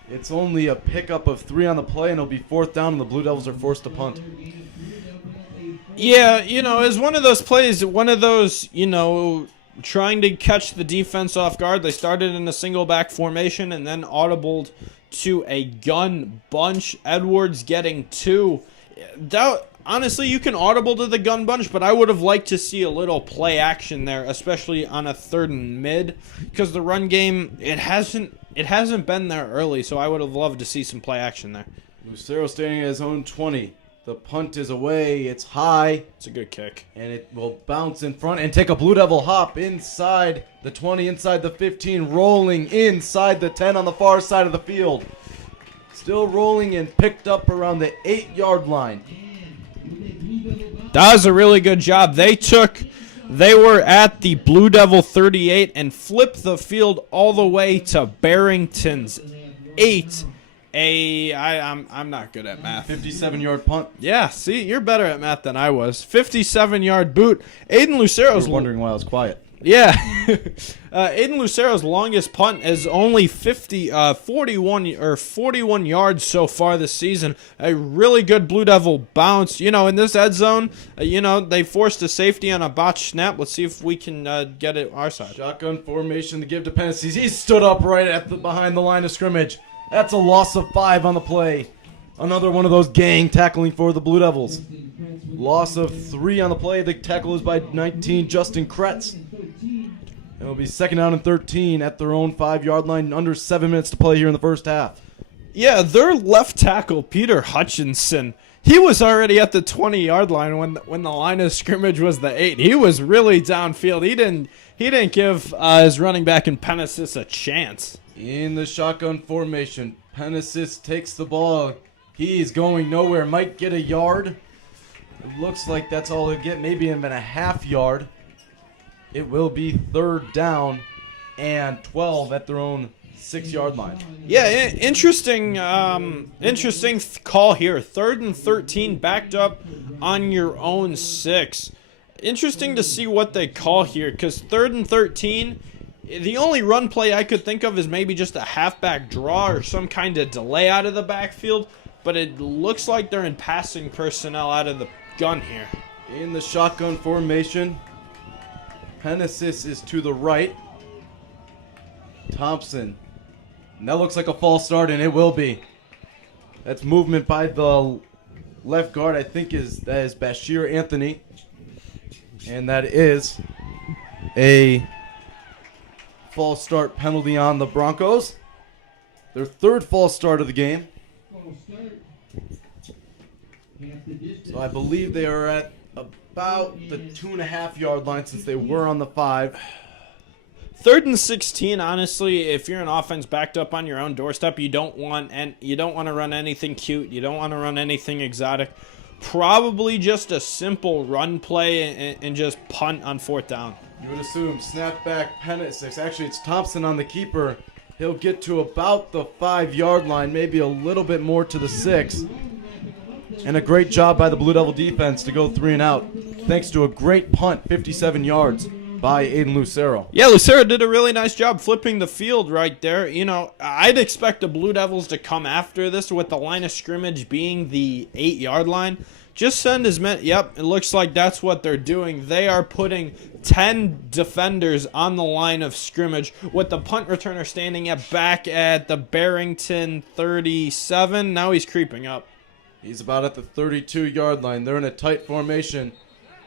It's only a pickup of 3 on the play, and it'll be 4th down, and the Blue Devils are forced to punt. Yeah, it's one of those plays, trying to catch the defense off guard. They started in a single back formation and then audibled to a gun bunch. Edwards getting 2. Honestly, you can audible to the gun bunch, but I would have liked to see a little play action there, especially on a 3rd and mid, because the run game, it hasn't been there early, so I would have loved to see some play action there. Lucero standing at his own 20. The punt is away. It's high. It's a good kick. And it will bounce in front and take a Blue Devil hop inside the 20, inside the 15, rolling inside the 10 on the far side of the field. Still rolling and picked up around the 8-yard line. That was a really good job. They were at the Blue Devil 38 and flipped the field all the way to Barrington's 8. I'm not good at math. 57-yard punt. Yeah, see, you're better at math than I was. 57-yard boot. Aiden Lucero's wondering why I was quiet. Yeah. Aiden Lucero's longest punt is only 41 yards so far this season. A really good Blue Devil bounce. In this end zone, they forced a safety on a botched snap. Let's see if we can get it our side. Shotgun formation to give to Pennices. He stood up right behind the line of scrimmage. That's a loss of 5 on the play. Another one of those gang tackling for the Blue Devils. Loss of 3 on the play. The tackle is by 19, Justin Kretz. It'll be 2nd down and 13 at their own 5-yard line. Under 7 minutes to play here in the first half. Yeah, their left tackle, Peter Hutchinson, he was already at the 20-yard line when the line of scrimmage was the 8. He was really downfield. He didn't give his running back in Pennices a chance. In the shotgun formation, Pennices takes the ball. He's going nowhere. Might get a yard. It looks like that's all he'll get. Maybe even a half yard. It will be 3rd down and 12 at their own 6-yard line. Yeah, interesting call here. 3rd and 13, backed up on your own 6. Interesting to see what they call here, because 3rd and 13, the only run play I could think of is maybe just a halfback draw or some kind of delay out of the backfield. but it looks like they're in passing personnel out of the gun here. In the shotgun formation, Penesis is to the right. Thompson. And that looks like a false start, and it will be. That's movement by the left guard, I think that is Bashir Anthony. And that is a false start penalty on the Broncos. Their third false start of the game. So I believe they are at about the 2.5-yard line since they were on the 5. 3rd and 16, honestly, if you're an offense backed up on your own doorstep, you don't want to run anything cute. You don't want to run anything exotic. Probably just a simple run play and just punt on 4th down. You would assume snap back, Penesis. Actually, it's Thompson on the keeper. He'll get to about the 5-yard line, maybe a little bit more to the 6. And a great job by the Blue Devil defense to go 3 and out, thanks to a great punt, 57 yards by Aiden Lucero. Yeah, Lucero did a really nice job flipping the field right there. You know, I'd expect the Blue Devils to come after this with the line of scrimmage being the 8-yard line. Just send as many. Yep, it looks like that's what they're doing. They are putting 10 defenders on the line of scrimmage with the punt returner standing back at the Barrington 37. Now he's creeping up. He's about at the 32-yard line. They're in a tight formation,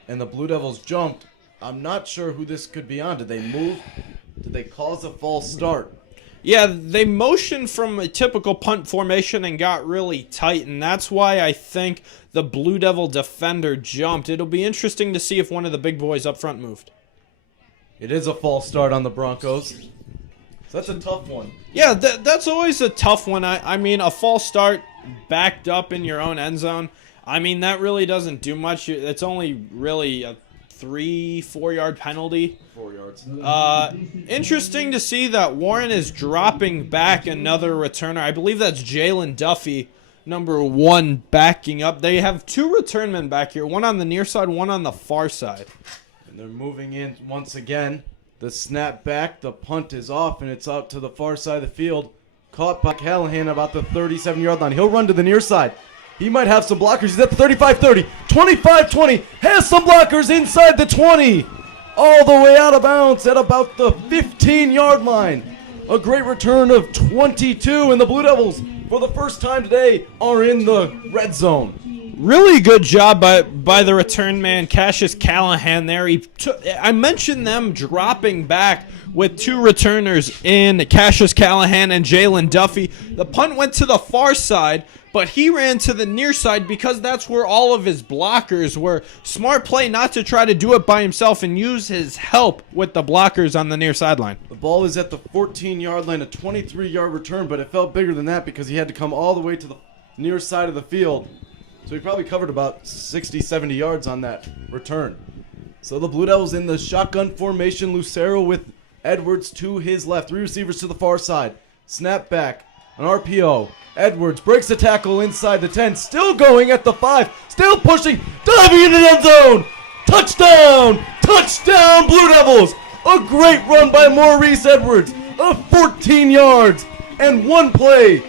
and the Blue Devils jumped. I'm not sure who this could be on. Did they move? Did they cause a false start? Yeah, they motioned from a typical punt formation and got really tight, and that's why I think the Blue Devil defender jumped. It'll be interesting to see if one of the big boys up front moved. It is a false start on the Broncos. So that's a tough one. Yeah, that's always a tough one. I mean, a false start backed up in your own end zone, I mean, that really doesn't do much. It's only really a 3-4 yard penalty. 4 yards. Interesting to see that Warren is dropping back another returner. I believe that's Jalen Duffy, number 1, backing up. They have 2 return men back here, one on the near side, one on the far side. And they're moving in once again. The snap back, the punt is off, and it's out to the far side of the field. Caught by Callahan about the 37-yard line. He'll run to the near side. He might have some blockers. He's at the 35-30, 25-20. Has some blockers inside the 20. All the way out of bounds at about the 15-yard line. A great return of 22, and the Blue Devils, for the first time today, are in the red zone. Really good job by the return man, Cassius Callahan there. I mentioned them dropping back with 2 returners in Cassius Callahan and Jalen Duffy. The punt went to the far side, but he ran to the near side because that's where all of his blockers were. Smart play not to try to do it by himself and use his help with the blockers on the near sideline. The ball is at the 14-yard line, a 23-yard return, but it felt bigger than that because he had to come all the way to the near side of the field. So he probably covered about 60, 70 yards on that return. So the Blue Devils in the shotgun formation. Lucero with Edwards to his left. 3 receivers to the far side. Snap back. An RPO. Edwards breaks the tackle inside the 10. Still going at the 5. Still pushing. Diving into the end zone. Touchdown. Touchdown, Blue Devils. A great run by Maurice Edwards of 14 yards. And 1 play.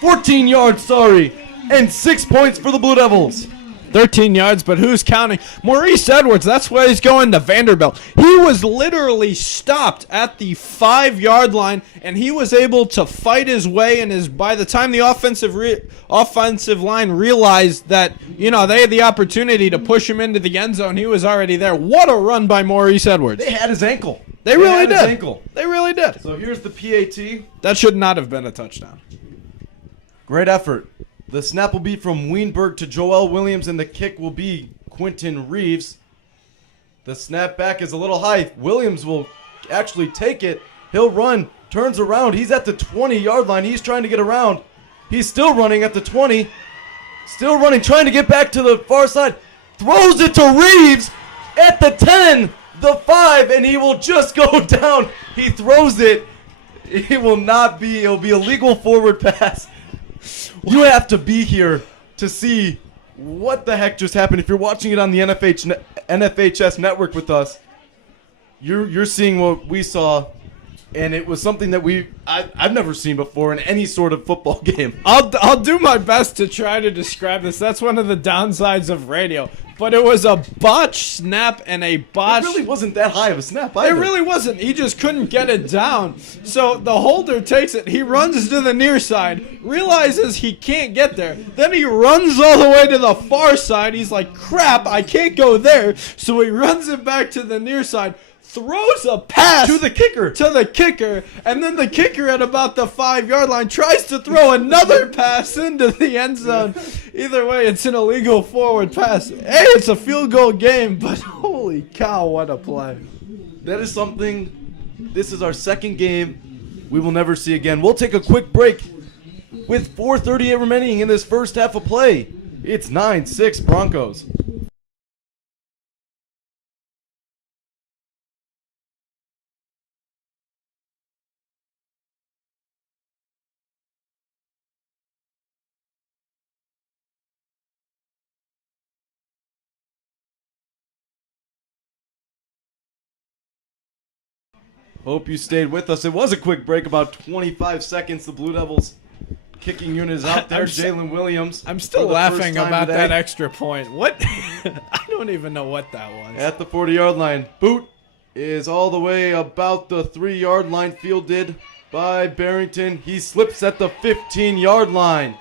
14 yards, sorry. And 6 points for the Blue Devils. 13 yards, but who's counting? Maurice Edwards, that's why he's going to Vanderbilt. He was literally stopped at the 5-yard line, and he was able to fight his way, and by the time the offensive line realized that, they had the opportunity to push him into the end zone, he was already there. What a run by Maurice Edwards. They had his ankle. They really had did. His ankle. They really did. So here's the PAT. That should not have been a touchdown. Great effort. The snap will be from Weinberg to Joel Williams, and the kick will be Quentin Reeves. The snap back is a little high. Williams will actually take it. He'll run, turns around. He's at the 20-yard line. He's trying to get around. He's still running at the 20. Still running, trying to get back to the far side. Throws it to Reeves at the 10, the 5, and he will just go down. He throws it. It'll be a legal forward pass. You have to be here to see what the heck just happened. If you're watching it on the NFHS network with us, you're seeing what we saw and it was something that I've never seen before in any sort of football game. I'll do my best to try to describe this. That's one of the downsides of radio. But it was a botched snap and a botched... It really wasn't that high of a snap either. It really wasn't. He just couldn't get it down. So the holder takes it. He runs to the near side, realizes he can't get there. Then he runs all the way to the far side. He's like, crap, I can't go there. So he runs it back to the near side, throws a pass to the kicker, and then the kicker at about the 5-yard line tries to throw another pass into the end zone. Either way, it's an illegal forward pass. Hey, it's a field goal game, but holy cow, what a play. That is something, this is our second game we will never see again. We'll take a quick break with 4:38 remaining in this first half of play. It's 9-6 Broncos. Hope you stayed with us. It was a quick break, about 25 seconds. The Blue Devils kicking unit is out there. Jalen Williams. I'm still laughing about that extra point. What? I don't even know what that was. At the 40-yard line. Boot is all the way about the 3-yard line, fielded by Barrington. He slips at the 15-yard line.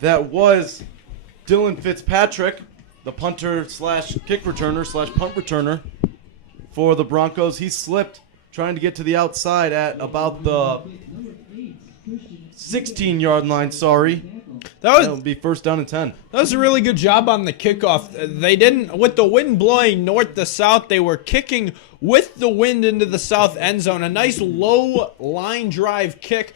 That was Dylan Fitzpatrick, the punter slash kick returner slash punt returner for the Broncos. He slipped trying to get to the outside at about the 16-yard line, That would be first down and 10. That was a really good job on the kickoff. They didn't, with the wind blowing north to south, they were kicking with the wind into the south end zone. A nice low line drive kick.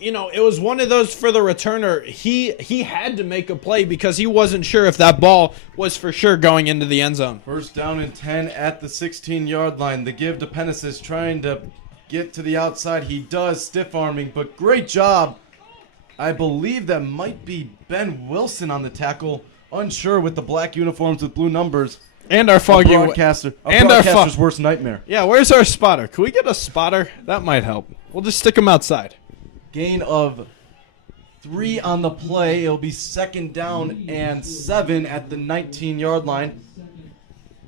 You know, it was one of those for the returner. He had to make a play because he wasn't sure if that ball was for sure going into the end zone. First down and 10 at the 16-yard line. The give to Penesis trying to get to the outside. He does, stiff-arming, but great job. I believe that might be Ben Wilson on the tackle. Unsure with the black uniforms with blue numbers. And our foggy broadcaster's worst nightmare. Yeah, where's our spotter? Can we get a spotter? That might help. We'll just stick him outside. Gain of 3 on the play. It'll be second down and 7 at the 19-yard line.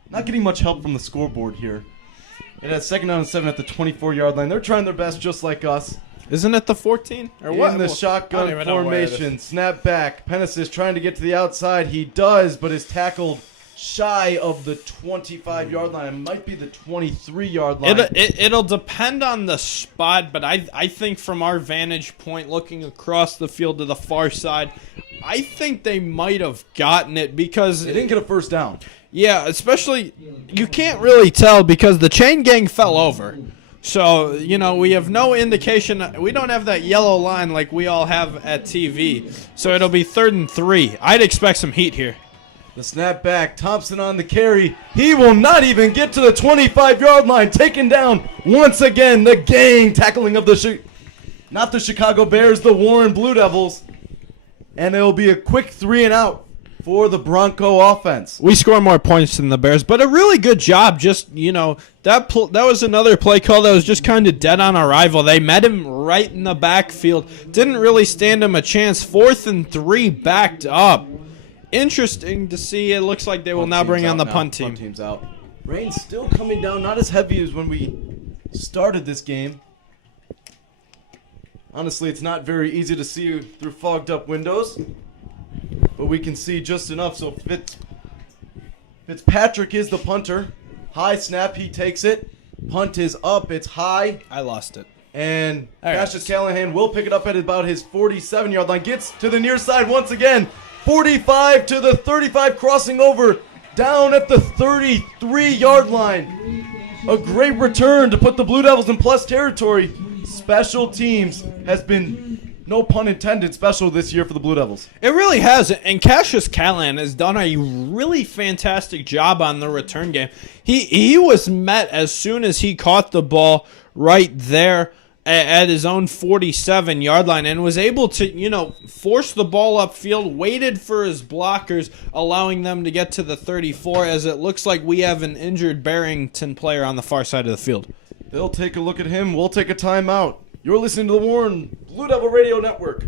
Not getting much help from the scoreboard here. It has second down and 7 at the 24-yard line. They're trying their best just like us. Isn't it the 14? Or what? In the shotgun formation. Snap back. Penesis trying to get to the outside. He does, but is tackled shy of the 25-yard line. It might be the 23-yard line. It'll depend on the spot, but I think from our vantage point, looking across the field to the far side, I think they might have gotten it because... They didn't get a first down. Yeah, especially, you can't really tell because the chain gang fell over. So, you know, we have no indication. We don't have that yellow line like we all have at TV. So it'll be 3rd and 3. I'd expect some heat here. The snap back, Thompson on the carry. He will not even get to the 25-yard line. Taken down once again. The gang tackling of not the Chicago Bears, the Warren Blue Devils. And it'll be a quick 3 and out for the Bronco offense. We score more points than the Bears, but a really good job. Just, you know, that was another play call that was just kind of dead on arrival. They met him right in the backfield. Didn't really stand him a chance. 4th and 3 backed up. Interesting to see. It looks like they will now bring on the punt team. Punt team's out. Rain's still coming down, not as heavy as when we started this game. Honestly, it's not very easy to see through fogged up windows, but we can see just enough. So Fitzpatrick is the punter. High snap, he takes it. Punt is up, it's high. I lost it. And Cassius Callahan will pick it up at about his 47-yard line. Gets to the near side once again. 45 to the 35, crossing over down at the 33-yard line. A great return to put the Blue Devils in plus territory. Special teams has been, no pun intended, special this year for the Blue Devils. It really has, and Cassius Callahan has done a really fantastic job on the return game. He was met as soon as he caught the ball right there at his own 47-yard line and was able to, you know, force the ball upfield, waited for his blockers, allowing them to get to the 34, as it looks like we have an injured Barrington player on the far side of the field. They'll take a look at him. We'll take a timeout. You're listening to the Warren Blue Devil Radio Network.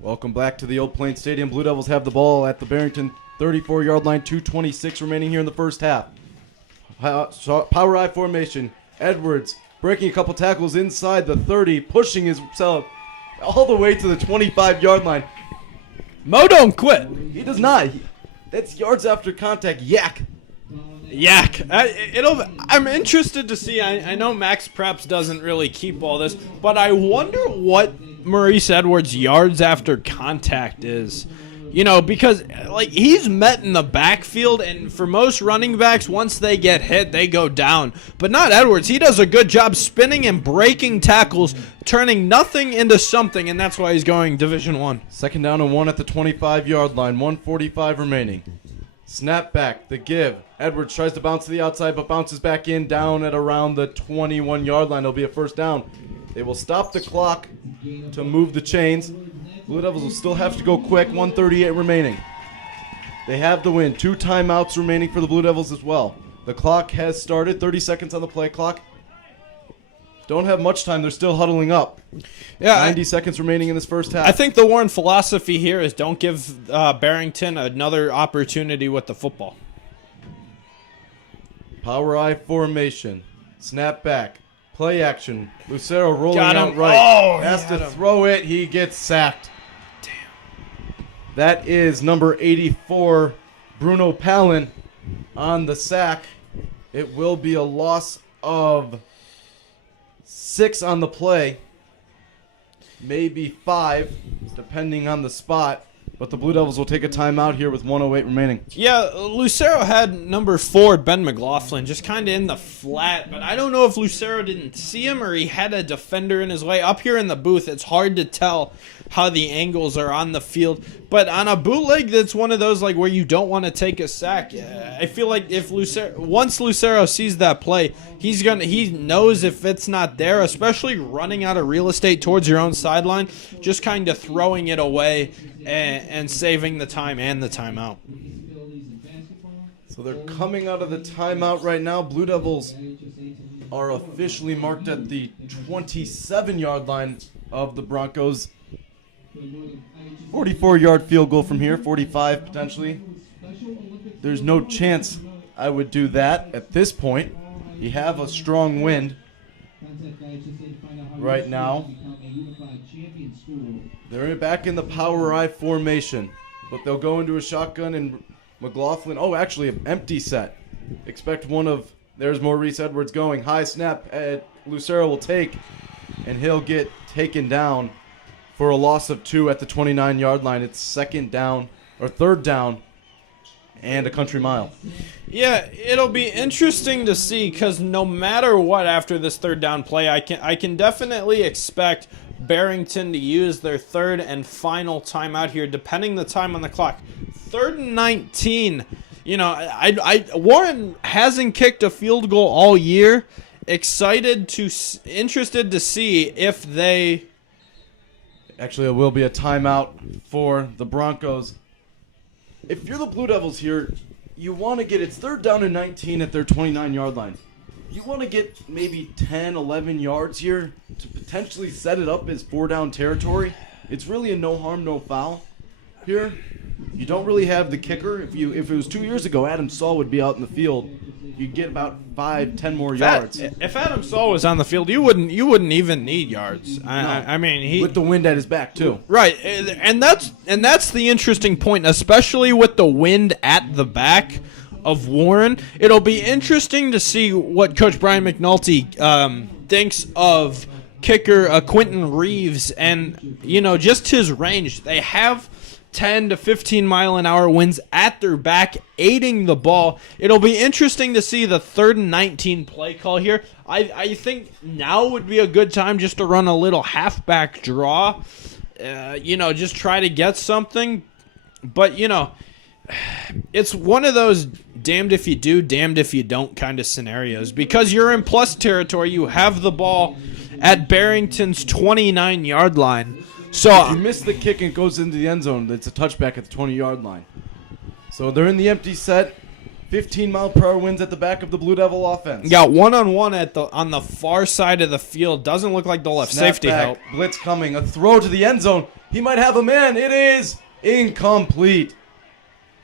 Welcome back to the Old Plains Stadium. Blue Devils have the ball at the Barrington 34-yard line. 2:26 remaining here in the first half. Power I formation. Edwards breaking a couple tackles inside the 30, pushing himself all the way to the 25-yard line. Mo don't quit. He does not. That's yards after contact. Yak. I'm interested to see. I know Max Preps doesn't really keep all this, but I wonder what Maurice Edwards' yards after contact is. You know, because like he's met in the backfield, and for most running backs, once they get hit, they go down. But not Edwards. He does a good job spinning and breaking tackles, turning nothing into something, and that's why he's going Division I. Second down and 1 at the 25-yard line. 1:45 remaining. Snap back, the give. Edwards tries to bounce to the outside, but bounces back in down at around the 21-yard line. It'll be a first down. They will stop the clock to move the chains. Blue Devils will still have to go quick. 1:38 remaining. They have the win. 2 timeouts remaining for the Blue Devils as well. The clock has started. 30 seconds on the play clock. Don't have much time. They're still huddling up. Yeah, 90 seconds remaining in this first half. I think the Warren philosophy here is don't give Barrington another opportunity with the football. Power I formation. Snap back. Play action. Lucero rolling Got him. out right. Oh, has to him. throw it. He gets sacked. Damn. That is number 84, Bruno Palin, on the sack. It will be a loss of 6 on the play. Maybe 5, depending on the spot. But the Blue Devils will take a timeout here with 1:08 remaining. Yeah, Lucero had number 4, Ben McLaughlin, just kind of in the flat. But I don't know if Lucero didn't see him or he had a defender in his way. Up here in the booth, it's hard to tell how the angles are on the field. But on a bootleg, that's one of those like where you don't want to take a sack. I feel like if once Lucero sees that play, he knows if it's not there, especially running out of real estate towards your own sideline, just kind of throwing it away and saving the time and the timeout. So they're coming out of the timeout right now. Blue Devils are officially marked at the 27-yard line of the Broncos. 44-yard field goal from here, 45 potentially. There's no chance I would do that at this point. You have a strong wind right now. They're back in the power I formation, but they'll go into a shotgun and McLaughlin. Oh, actually, an empty set. Expect one of. There's Maurice Edwards going. High snap. Lucero will take, and he'll get taken down for a loss of 2 at the 29-yard line. It's third down, and a country mile. Yeah, it'll be interesting to see because no matter what after this third down play, I can definitely expect Barrington to use their third and final timeout here, depending the time on the clock. 3rd and 19. You know, Warren hasn't kicked a field goal all year. Interested to see if they. Actually, it will be a timeout for the Broncos. If you're the Blue Devils here, you want to get it's 3rd down and 19 at their 29-yard line. You want to get maybe 10, 11 yards here to potentially set it up as 4-down territory. It's really a no harm, no foul here. You don't really have the kicker. If it was 2 years ago, Adam Saul would be out in the field. You'd get about 5, 10 more yards. If Adam Saul was on the field, you wouldn't even need yards. No. I mean, with the wind at his back too. Right, and that's the interesting point, especially with the wind at the back of Warren. It'll be interesting to see what Coach Brian McNulty thinks of kicker Quentin Reeves and just his range. They have 10 to 15 mile an hour winds at their back, aiding the ball. It'll be interesting to see the 3rd and 19 play call here. I think now would be a good time just to run a little halfback draw. Just try to get something. But, it's one of those damned if you do, damned if you don't kind of scenarios. Because you're in plus territory, you have the ball at Barrington's 29-yard line. So if you miss the kick and it goes into the end zone, it's a touchback at the 20-yard line. So they're in the empty set. 15-mile-per-hour winds at the back of the Blue Devil offense. Got one-on-one on the far side of the field. Doesn't look like they'll have safety help. Blitz coming. A throw to the end zone. He might have a man. It is incomplete.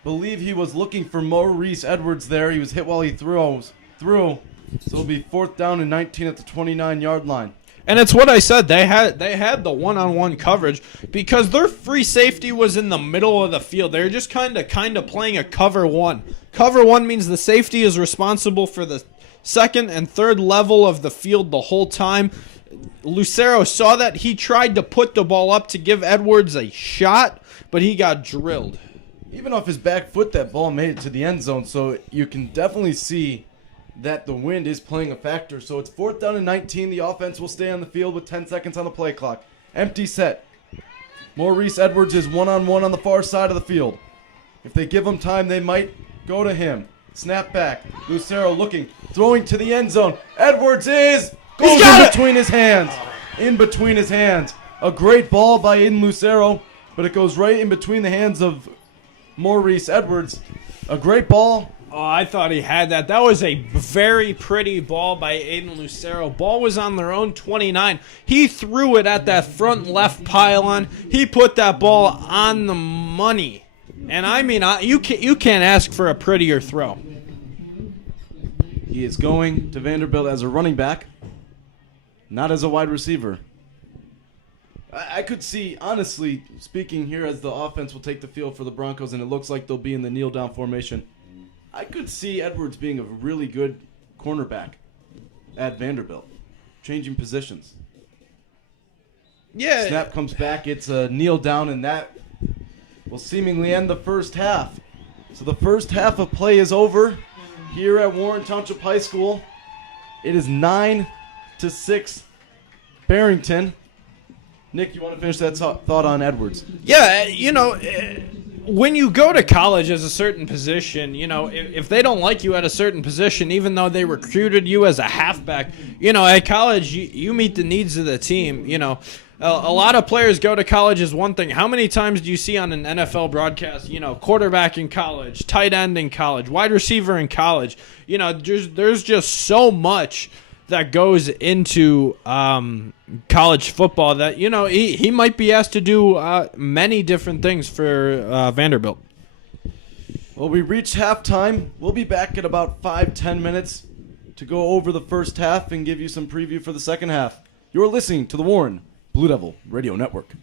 Believe he was looking for Maurice Edwards there. He was hit while he threw. So it'll be 4th down and 19 at the 29-yard line. And it's what I said. They had the one-on-one coverage because their free safety was in the middle of the field. They're just kind of playing a cover one. Cover one means the safety is responsible for the 2nd and 3rd level of the field the whole time. Lucero saw that. He tried to put the ball up to give Edwards a shot, but he got drilled. Even off his back foot, that ball made it to the end zone, so you can definitely see that the wind is playing a factor. So it's 4th down and 19. The offense will stay on the field with 10 seconds on the play clock. Empty set. Maurice Edwards is one-on-one on the far side of the field. If they give him time, they might go to him. Snap back. Lucero looking, throwing to the end zone. Edwards goes in between his hands. In between his hands. A great ball by Aiden Lucero, but it goes right in between the hands of Maurice Edwards. A great ball. Oh, I thought he had that. That was a very pretty ball by Aiden Lucero. Ball was on their own 29. He threw it at that front left pylon. He put that ball on the money. And I mean, you can't ask for a prettier throw. He is going to Vanderbilt as a running back, not as a wide receiver. I could see, honestly speaking here, as the offense will take the field for the Broncos, and it looks like they'll be in the kneel-down formation, I could see Edwards being a really good cornerback at Vanderbilt, changing positions. Yeah. Snap comes back, it's a kneel down, and that will seemingly end the first half. So the first half of play is over here at Warren Township High School. It is 9-6 Barrington. Nick, you want to finish that thought on Edwards? Yeah, when you go to college as a certain position, if they don't like you at a certain position, even though they recruited you as a halfback, at college, you meet the needs of the team. A lot of players go to college is one thing. How many times do you see on an NFL broadcast, quarterback in college, tight end in college, wide receiver in college? There's just so much that goes into college football that, he might be asked to do many different things for Vanderbilt. Well, we reached halftime. We'll be back in about 5-10 minutes to go over the first half and give you some preview for the second half. You're listening to the Warren Blue Devil Radio Network.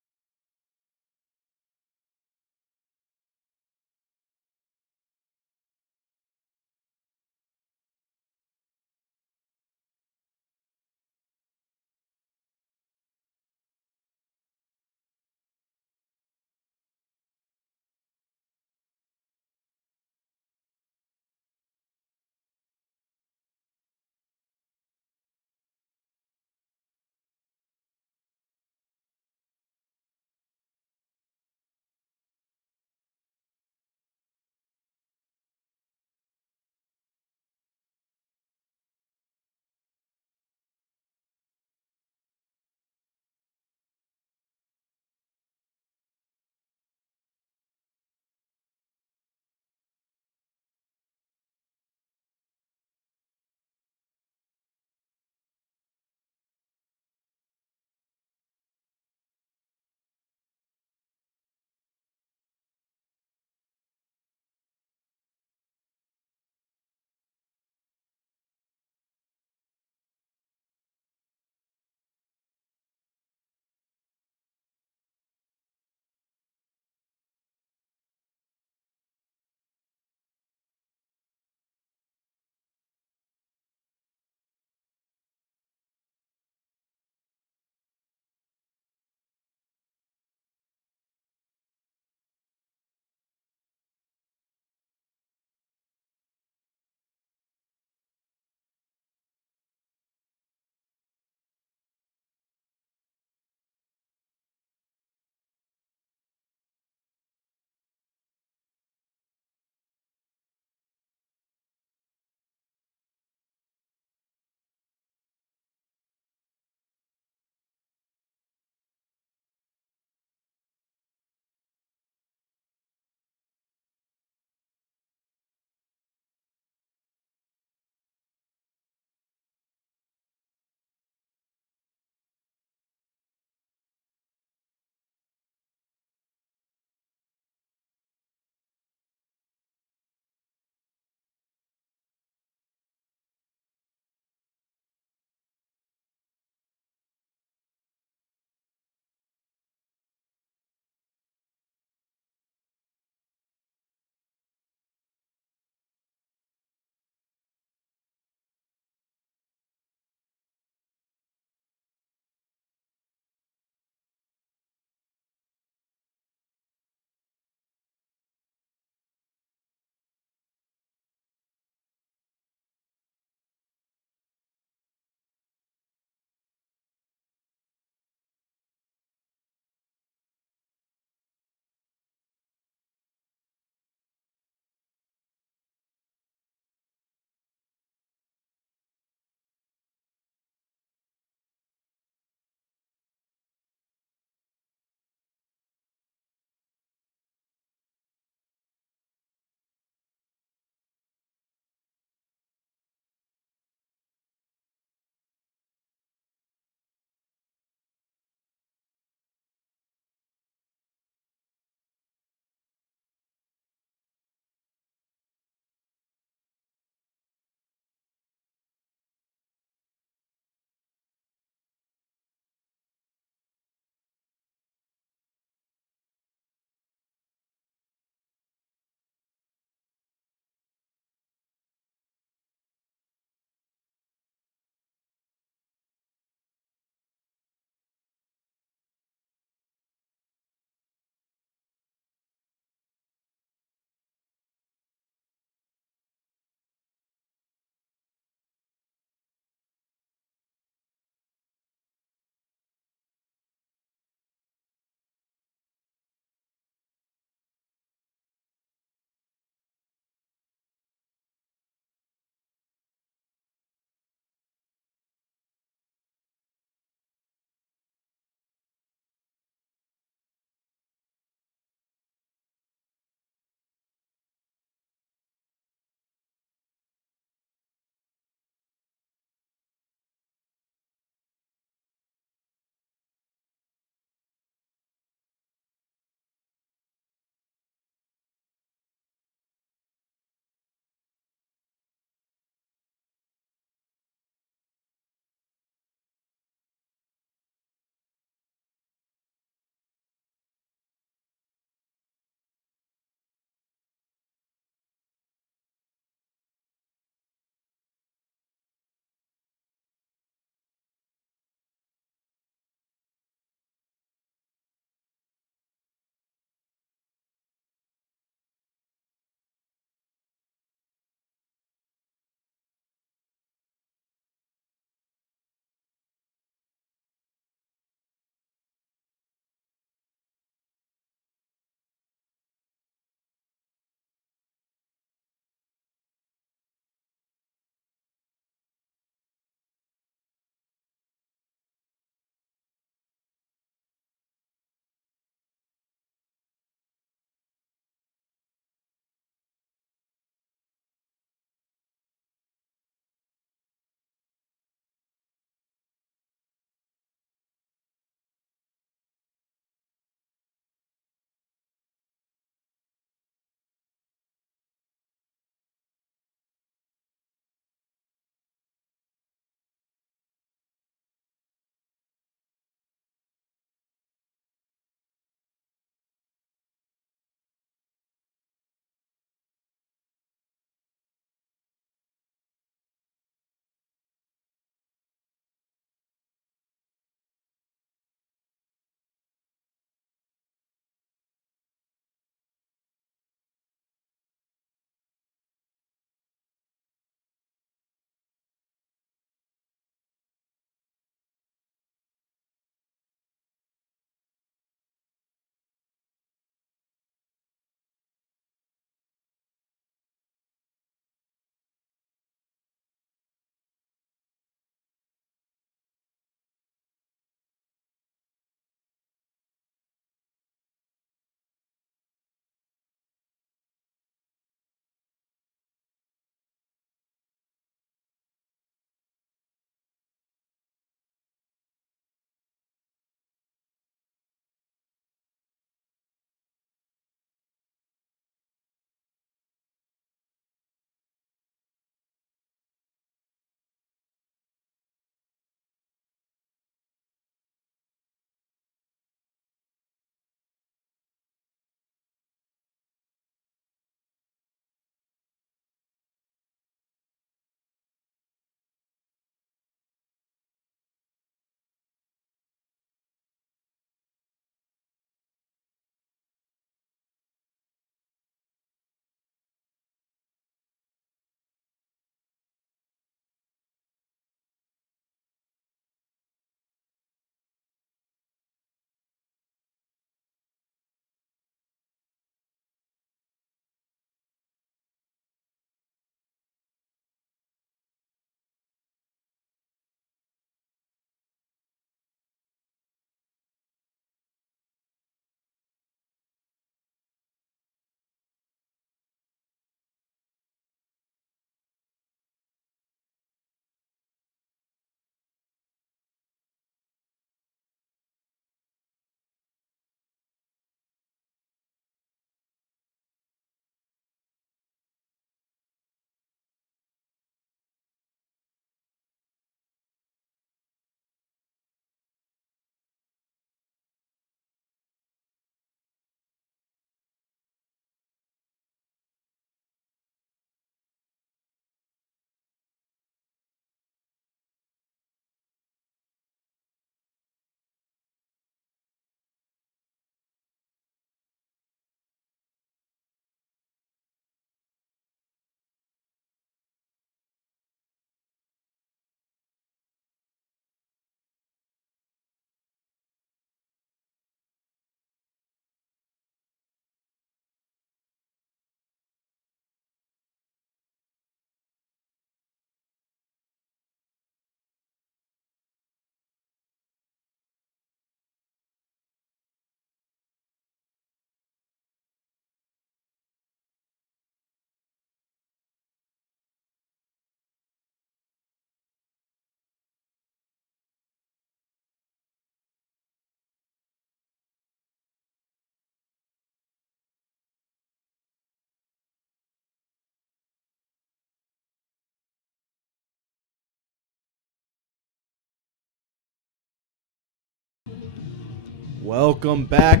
Welcome back.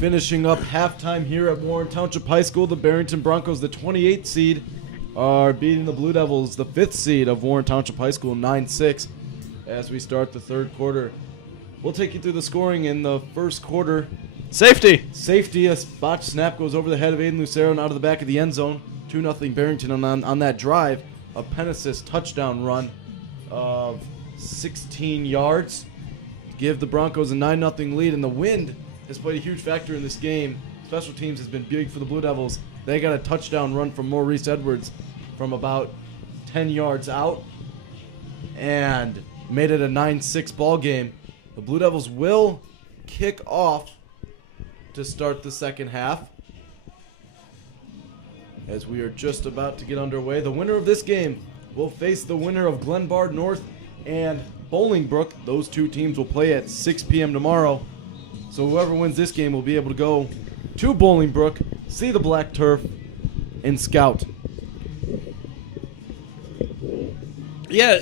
Finishing up halftime here at Warren Township High School. The Barrington Broncos, the 28th seed, are beating the Blue Devils, the 5th seed of Warren Township High School, 9-6 as we start the third quarter. We'll take you through the scoring in the first quarter. Safety. A botch snap goes over the head of Aiden Lucero and out of the back of the end zone. 2-0 Barrington on that drive. A Penesis touchdown run of 16 yards. Give the Broncos a 9-0 lead, and the wind has played a huge factor in this game. Special teams has been big for the Blue Devils. They got a touchdown run from Maurice Edwards from about 10 yards out and made it a 9-6 ball game. The Blue Devils will kick off to start the second half as we are just about to get underway. The winner of this game will face the winner of Glenbard North and Bolingbrook. Those two teams will play at 6 p.m. tomorrow. So whoever wins this game will be able to go to Bolingbrook, see the black turf, and scout. Yeah,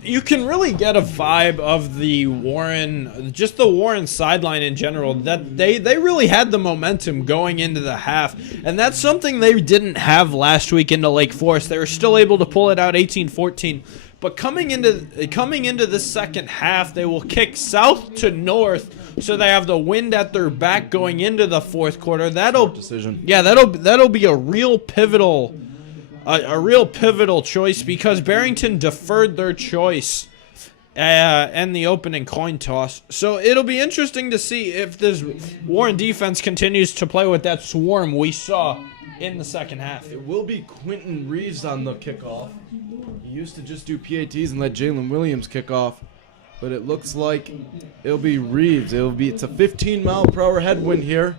you can really get a vibe of the Warren sideline in general, that they really had the momentum going into the half, and that's something they didn't have last week into Lake Forest. They were still able to pull it out 18-14. But coming into the second half, they will kick south to north, so they have the wind at their back going into the fourth quarter. That'll be a real pivotal choice, because Barrington deferred their choice and the opening coin toss. So it'll be interesting to see if this Warren defense continues to play with that swarm we saw in the second half. It will be Quentin Reeves on the kickoff. He used to just do PATs and let Jalen Williams kick off, but it looks like it'll be Reeves. It's a 15-mile-per-hour headwind here.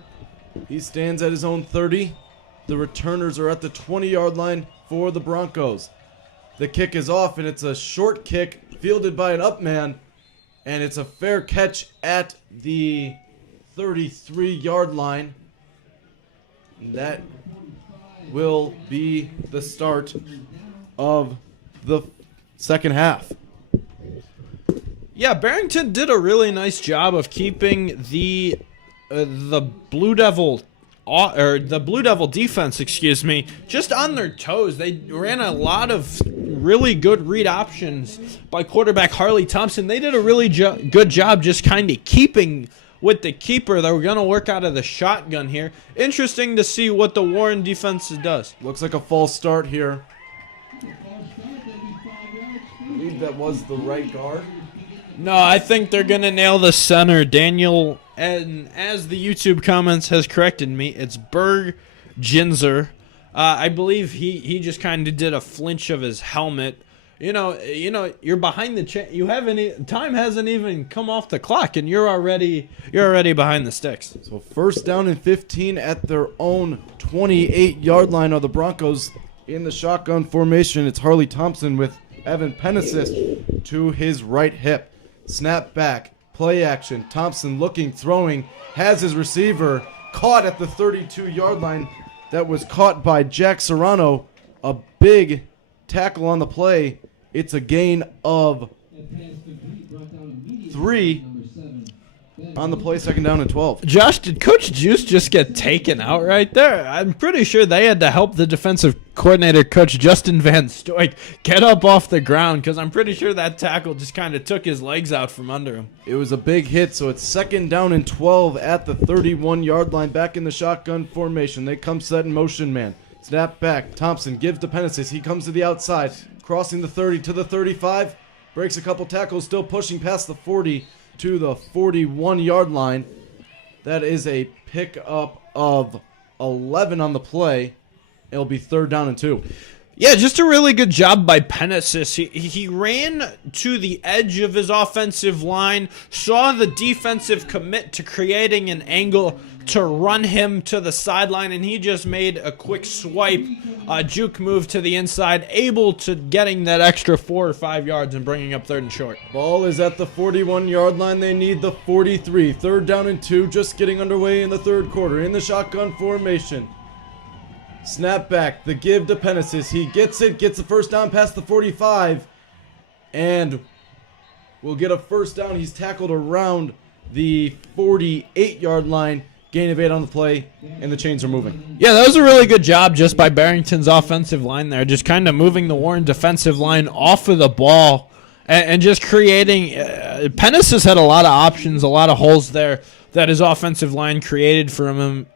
He stands at his own 30. The returners are at the 20-yard line for the Broncos. The kick is off, and it's a short kick fielded by an up man, and it's a fair catch at the 33-yard line. That will be the start of the second half. Yeah, Barrington did a really nice job of keeping the Blue Devil defense, just on their toes. They ran a lot of really good read options by quarterback Harley Thompson. They did a really good job just kind of keeping with the keeper. They were going to work out of the shotgun here. Interesting to see what the Warren defense does. Looks like a false start here. I believe that was the right guard. No, I think they're going to nail the center. Daniel, and as the YouTube comments has corrected me, it's Berg Ginzer. I believe he just kind of did a flinch of his helmet. You know, you're behind the time hasn't even come off the clock, and you're already behind the sticks. So first down and 15 at their own 28-yard line are the Broncos in the shotgun formation. It's Harley Thompson with Evan Penesis to his right hip. Snap back, play action. Thompson looking, throwing, has his receiver caught at the 32-yard line. That was caught by Jack Serrano. A big tackle on the play. It's a gain of 3 on the play, second down and 12. Josh, did Coach Juice just get taken out right there? I'm pretty sure they had to help the defensive coordinator, Coach Justin Van Stoik, get up off the ground, because I'm pretty sure that tackle just kind of took his legs out from under him. It was a big hit, so it's second down and 12 at the 31-yard line, back in the shotgun formation. They come set in motion, man. Snap back. Thompson gives to Penesis. He comes to the outside, crossing the 30 to the 35, breaks a couple tackles, still pushing past the 40 to the 41-yard line. That is a pickup of 11 on the play. It'll be third down and 2. Yeah, just a really good job by Penesis. He ran to the edge of his offensive line, saw the defensive commit to creating an angle to run him to the sideline, and he just made a quick swipe, juke move to the inside, able to getting that extra 4 or 5 yards and bringing up third and short. Ball is at the 41-yard line. They need the 43. Third down and 2, just getting underway in the third quarter in the shotgun formation. Snap back, the give to Penesis. He gets it, gets the first down past the 45, and will get a first down. He's tackled around the 48-yard line. Gain of 8 on the play, and the chains are moving. Yeah, that was a really good job just by Barrington's offensive line there, just kind of moving the Warren defensive line off of the ball and just creating. Pennis has had a lot of options, a lot of holes there that his offensive line created for him.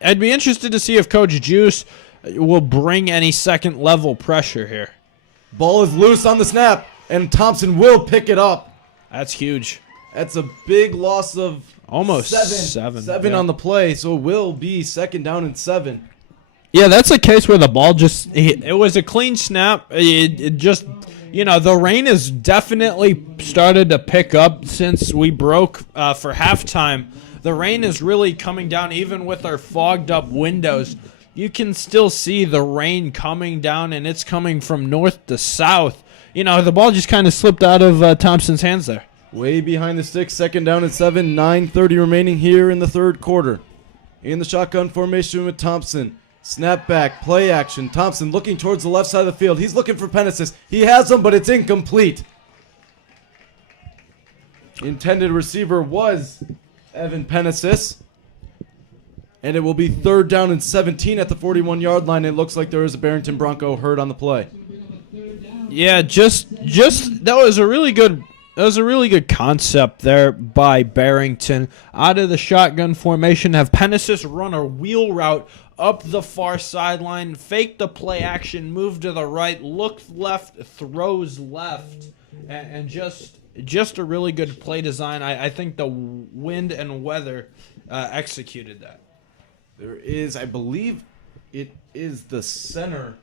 I'd be interested to see if Coach Juice will bring any second-level pressure here. Ball is loose on the snap, and Thompson will pick it up. That's huge. That's a big loss of almost seven yeah. On the play, so it will be 2nd down and 7. Yeah, that's a case where the ball just, it was a clean snap. It just, the rain has definitely started to pick up since we broke for halftime. The rain is really coming down, even with our fogged up windows. You can still see the rain coming down, and it's coming from north to south. The ball just kind of slipped out of Thompson's hands there. Way behind the sticks, 2nd down and 7, 9:30 remaining here in the 3rd quarter. In the shotgun formation with Thompson. Snap back, play action. Thompson looking towards the left side of the field. He's looking for Penesis. He has him, but it's incomplete. Intended receiver was Evan Penesis. And it will be 3rd down and 17 at the 41-yard line. It looks like there is a Barrington Bronco hurt on the play. Yeah, just that was a really good concept there by Barrington. Out of the shotgun formation, have Penesis run a wheel route up the far sideline, fake the play action, move to the right, look left, throws left, and just a really good play design. I think the wind and weather executed that. There is, I believe it is the center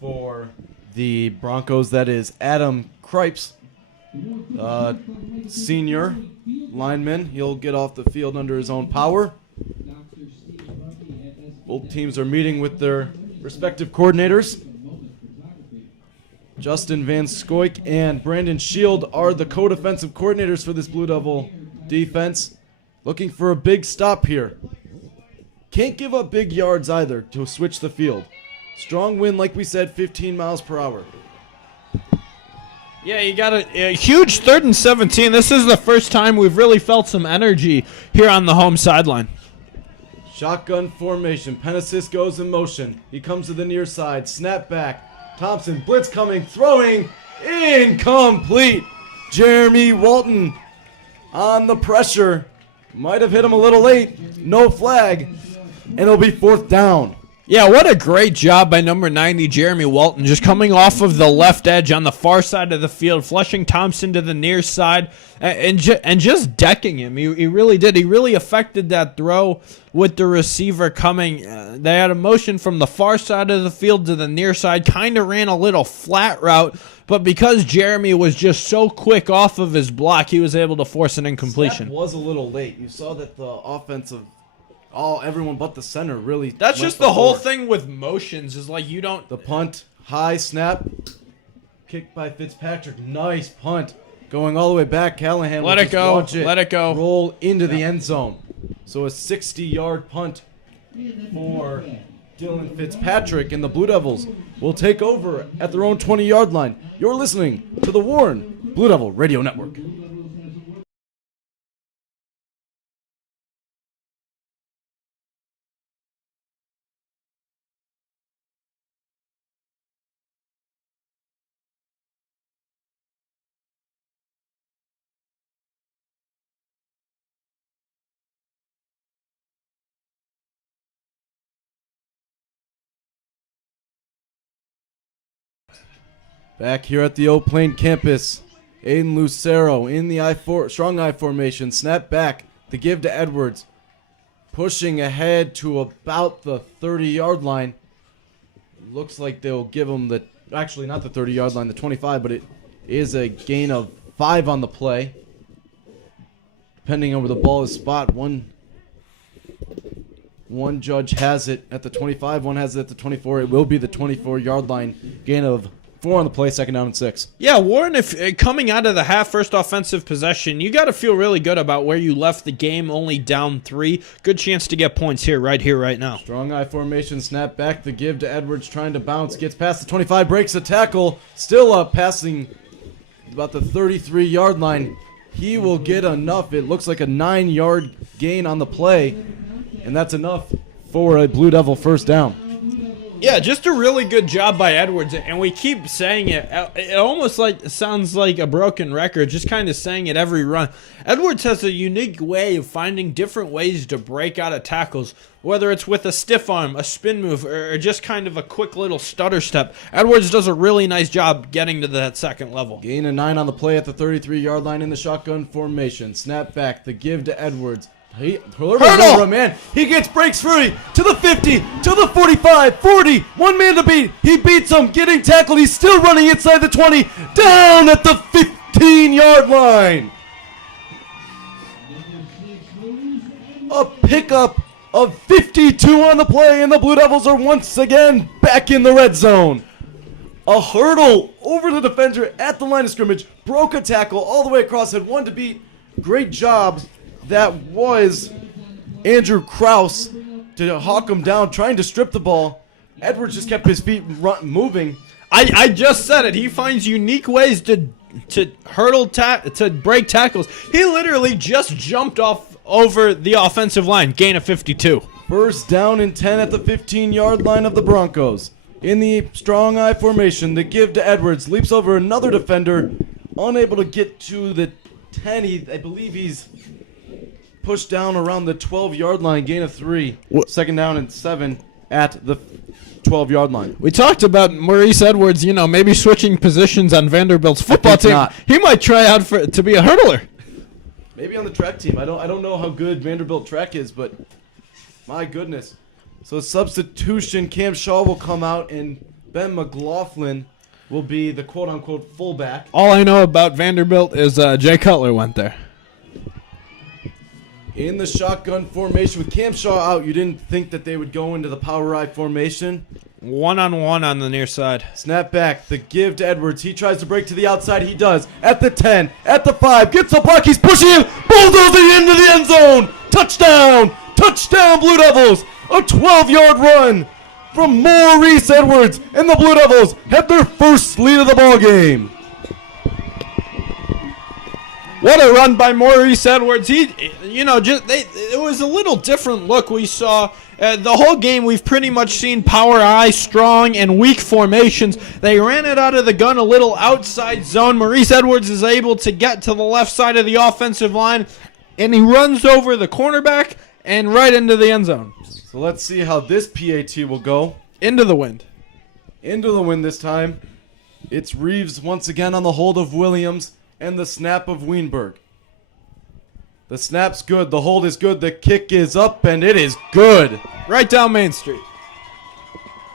for the Broncos. That is Adam Cripes. Senior lineman. He'll get off the field under his own power. Both teams are meeting with their respective coordinators. Justin Van Scoik and Brandon Shield are the co-defensive coordinators for this Blue Devil defense. Looking for a big stop here. Can't give up big yards either to switch the field. Strong wind, like we said, 15 miles per hour. Yeah, you got a huge 3rd and 17. This is the first time we've really felt some energy here on the home sideline. Shotgun formation. Penesis goes in motion. He comes to the near side. Snap back. Thompson, blitz coming, throwing, incomplete. Jeremy Walton on the pressure. Might have hit him a little late. No flag. And it'll be 4th down. Yeah, what a great job by number 90, Jeremy Walton, just coming off of the left edge on the far side of the field, flushing Thompson to the near side, and just decking him. He really did. He really affected that throw with the receiver coming. They had a motion from the far side of the field to the near side, kind of ran a little flat route, but because Jeremy was just so quick off of his block, he was able to force an incompletion. Snap was a little late. You saw that the offensive... everyone but the center really. That's just the whole thing with motions is like you don't. The punt, high snap, kick by Fitzpatrick. Nice punt. Going all the way back. Callahan. Let it go. Let it go. Roll into the end zone. So a 60-yard punt for Dylan Fitzpatrick, and the Blue Devils will take over at their own 20-yard line. You're listening to the Warren Blue Devil Radio Network. Back here at the Oak Plain campus, Aiden Lucero in the strong I formation. Snap back. The give to Edwards. Pushing ahead to about the 30-yard line. Looks like they'll give him the... Actually, not the 30-yard line, the 25, but it is a gain of 5 on the play. Depending on where the ball is spot, one judge has it at the 25, one has it at the 24. It will be the 24-yard line. Gain of 4 on the play, 2nd down and 6. Yeah, Warren, if coming out of the half, first offensive possession, you got to feel really good about where you left the game, only down 3. Good chance to get points here, right now. Strong I formation, snap back, the give to Edwards, trying to bounce, gets past the 25, breaks the tackle, still up, passing about the 33-yard line. He will get enough. It looks like a 9-yard gain on the play, and that's enough for a Blue Devil first down. Yeah, just a really good job by Edwards, and we keep saying it. It almost sounds like a broken record, just kind of saying it every run. Edwards has a unique way of finding different ways to break out of tackles, whether it's with a stiff arm, a spin move, or just kind of a quick little stutter step. Edwards does a really nice job getting to that second level. Gain of 9 on the play at the 33-yard line in the shotgun formation. Snap back, the give to Edwards. Hurdle! Man. He breaks free to the 50, to the 45, 40, one man to beat. He beats him, getting tackled. He's still running inside the 20, down at the 15-yard line. A pickup of 52 on the play, and the Blue Devils are once again back in the red zone. A hurdle over the defender at the line of scrimmage, broke a tackle all the way across, had one to beat. Great job. That was Andrew Kraus to hawk him down, trying to strip the ball. Edwards just kept his feet moving. I just said it. He finds unique ways to hurdle, to break tackles. He literally just jumped off over the offensive line. Gain of 52. First down and 10 at the 15-yard line of the Broncos. In the strong eye formation, the give to Edwards. Leaps over another defender. Unable to get to the 10. I believe he's pushed down around the 12-yard line, gain of 3. Second down and 7 at the 12-yard line. We talked about Maurice Edwards, maybe switching positions on Vanderbilt's football team. Not. He might try out to be a hurdler. Maybe on the track team. I don't know how good Vanderbilt track is, but my goodness. So substitution, Cam Shaw will come out, and Ben McLaughlin will be the quote-unquote fullback. All I know about Vanderbilt is Jay Cutler went there. In the shotgun formation with Cam Shaw out, you didn't think that they would go into the power I formation. One-on-one on the near side. Snap back, the give to Edwards. He tries to break to the outside. He does. At the 10, at the 5, gets the block. He's pushing him, bulldozing into the end zone. Touchdown! Touchdown, Blue Devils! A 12-yard run from Maurice Edwards, and the Blue Devils have their first lead of the ball game. What a run by Maurice Edwards. It was a little different look we saw. The whole game we've pretty much seen power I, strong, and weak formations. They ran it out of the gun a little outside zone. Maurice Edwards is able to get to the left side of the offensive line, and he runs over the cornerback and right into the end zone. So let's see how this PAT will go. Into the wind. Into the wind this time. It's Reeves once again on the hold of Williams. And the snap of Weinberg. The snap's good. The hold is good. The kick is up, and it is good. Right down Main Street.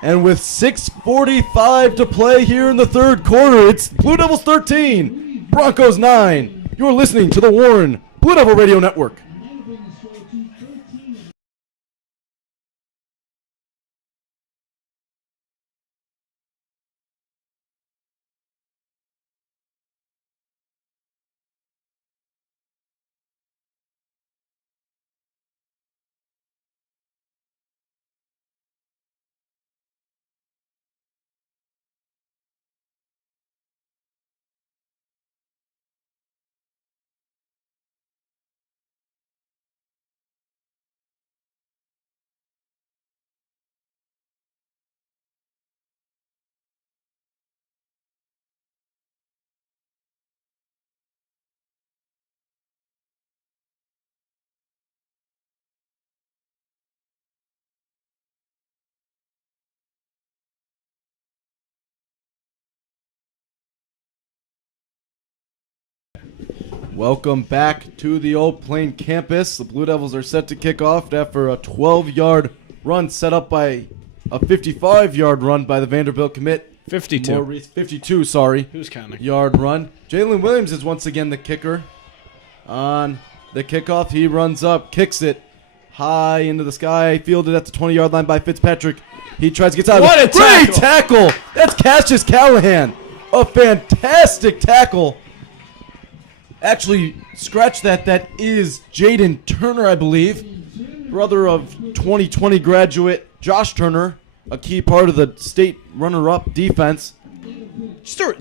And with 6:45 to play here in the third quarter, it's Blue Devils 13, Broncos 9. You're listening to the Warren Blue Devil Radio Network. Welcome back to the Old Plain campus. The Blue Devils are set to kick off after a 12-yard run set up by a 55-yard run by the Vanderbilt commit. 52, sorry. Who's counting? Yard run. Jalen Williams is once again the kicker. On the kickoff, he runs up, kicks it high into the sky, fielded at the 20-yard line by Fitzpatrick. He tries to get out. What a tackle! Great tackle! That's Cassius Callahan. A fantastic tackle. Actually, scratch that. That is Jaden Turner, I believe. Brother of 2020 graduate Josh Turner. A key part of the state runner-up defense.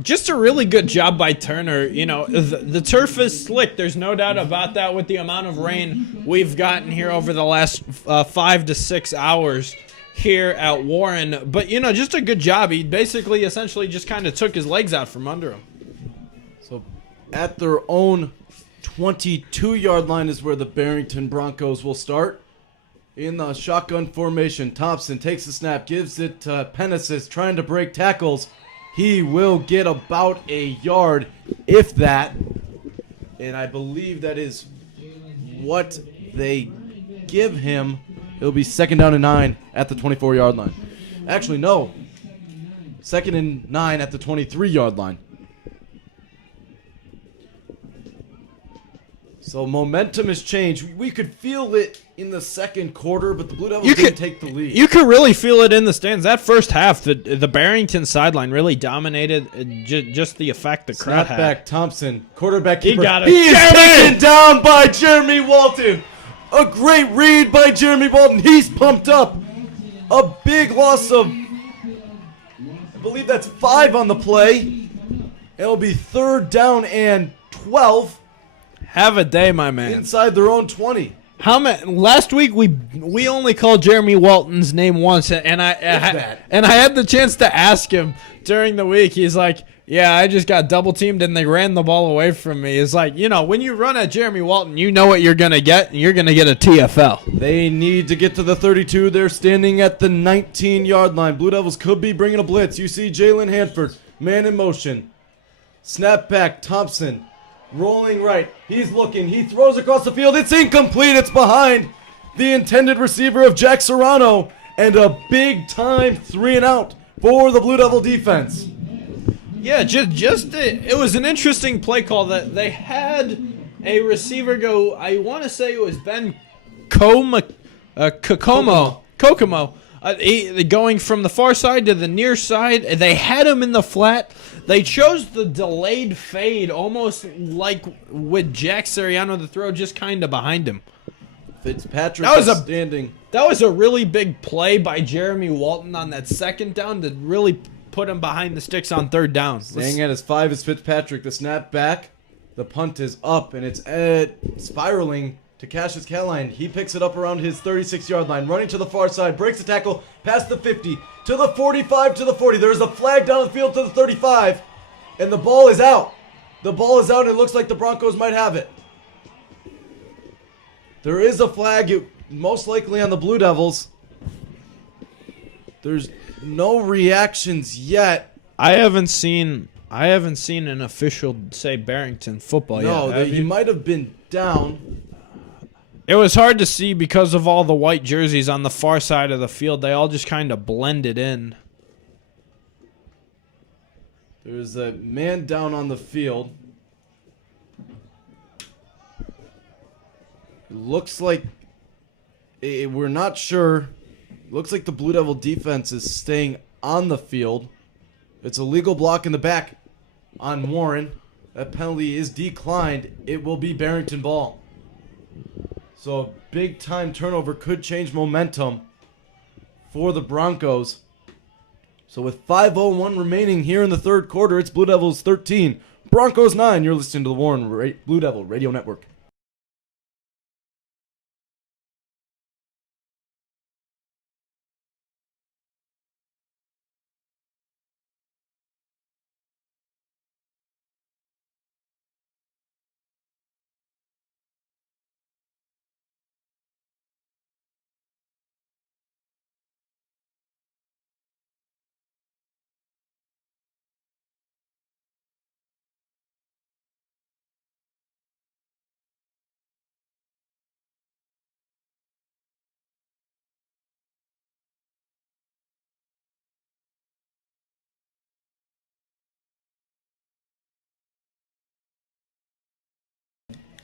Just a really good job by Turner. You know, the turf is slick. There's no doubt about that with the amount of rain we've gotten here over the last 5 to 6 hours here at Warren. But, you know, just a good job. He basically essentially just kind of took his legs out from under him. So at their own 22-yard line is where the Barrington Broncos will start. In the shotgun formation, Thompson takes the snap, gives it to Penesis, trying to break tackles. He will get about a yard, if that. And I believe that is what they give him. It'll be 2nd down and 9 at the 24-yard line. Actually, no. 2nd and 9 at the 23-yard line. So momentum has changed. We could feel it in the second quarter, but the Blue Devils didn't take the lead. You could really feel it in the stands. That first half, the Barrington sideline really dominated just the effect the crowd had. Snapback Thompson, quarterback keeper. He got it. He is taken down by Jeremy Walton. A great read by Jeremy Walton. He's pumped up. A big loss of, I believe that's 5 on the play. It'll be 3rd down and 12. Have a day, my man. Inside their own 20. Last week we only called Jeremy Walton's name once, and I had the chance to ask him during the week. He's like, "Yeah, I just got double teamed and they ran the ball away from me." It's like, you know, when you run at Jeremy Walton, you know what you're gonna get. You're gonna get a TFL. They need to get to the 32. They're standing at the 19-yard line. Blue Devils could be bringing a blitz. You see Jalen Hanford, man in motion. Snap back, Thompson. Rolling right. He's looking. He throws across the field. It's incomplete. It's behind the intended receiver of Jack Serrano. And a big-time 3-and-out for the Blue Devil defense. Yeah, it was an interesting play call that they had a receiver go. I want to say it was Ben Kokomo. Going from the far side to the near side. They had him in the flat. They chose the delayed fade, almost like with Jack Siriano, the throw just kind of behind him. Fitzpatrick standing. That was a really big play by Jeremy Walton on that 2nd down to really put him behind the sticks on 3rd down. Staying at his 5 is Fitzpatrick. The snap back. The punt is up, and it's spiraling to Cassius Caroline. He picks it up around his 36-yard line, running to the far side, breaks the tackle, past the 50, to the 45, to the 40. There's a flag down the field to the 35, and the ball is out. The ball is out, and it looks like the Broncos might have it. There is a flag, most likely on the Blue Devils. There's no reactions yet. I haven't seen an official say Barrington football yet. No, he might have been down. It was hard to see because of all the white jerseys on the far side of the field. They all just kind of blended in. There's a man down on the field. Looks like we're not sure. Looks like the Blue Devil defense is staying on the field. It's a legal block in the back on Warren. That penalty is declined. It will be Barrington ball. So a big-time turnover could change momentum for the Broncos. So with 5:01 remaining here in the 3rd quarter, it's Blue Devils 13, Broncos 9. You're listening to the Warren Blue Devil Radio Network.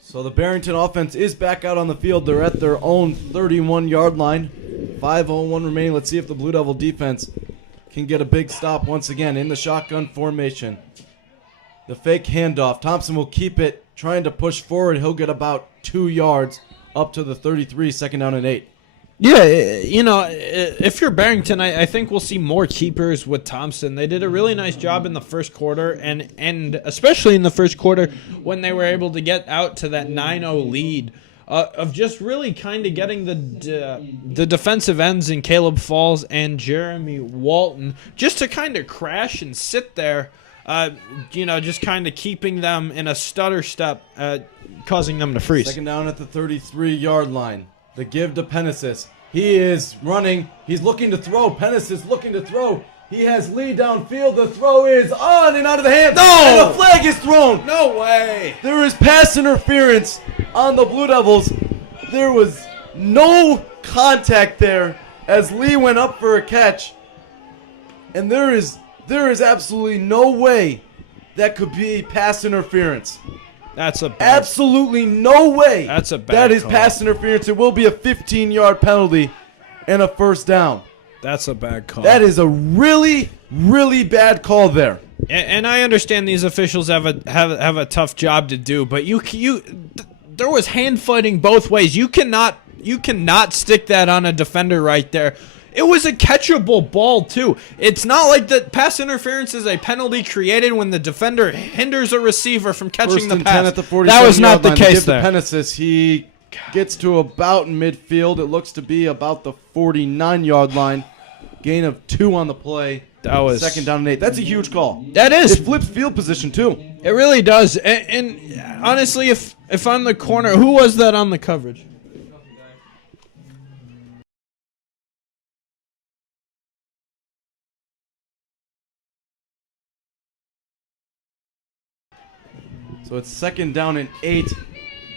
So the Barrington offense is back out on the field. They're at their own 31-yard line. 5:01 remaining. Let's see if the Blue Devil defense can get a big stop once again in the shotgun formation. The fake handoff. Thompson will keep it, trying to push forward. He'll get about 2 yards up to the 33, 2nd down and 8. Yeah, if you're Barrington, I think we'll see more keepers with Thompson. They did a really nice job in the first quarter, and especially in the first quarter when they were able to get out to that 9-0 lead, of just really kind of getting the defensive ends in Caleb Falls and Jeremy Walton just to kind of crash and sit there, just kind of keeping them in a stutter step, causing them to freeze. Second down at the 33-yard line. The give to Penesis. He is running. He's looking to throw. Penesis looking to throw. He has lead downfield. The throw is on and out of the hands. No! And the flag is thrown. No way! There is pass interference on the Blue Devils. There was no contact there as Lee went up for a catch. And there is absolutely no way that could be pass interference. That's a bad, absolutely no way. That's a bad That is call. pass interference. It will be a 15-yard penalty and a first down. That's a bad call. That is a really, really bad call there. And I understand these officials have a tough job to do, but there was hand fighting both ways. You cannot stick that on a defender right there. It was a catchable ball, too. It's not like the pass interference is a penalty created when the defender hinders a receiver from catching the pass. 10 at the That was not the line. case Give there. to Penesis. He gets to about midfield. It looks to be about the 49-yard line. Gain of 2 on the play. That was second down and 8. That's a huge call. That is. It flips field position, too. It really does. And honestly, if I'm the corner, who was that on the coverage? So it's second down and 8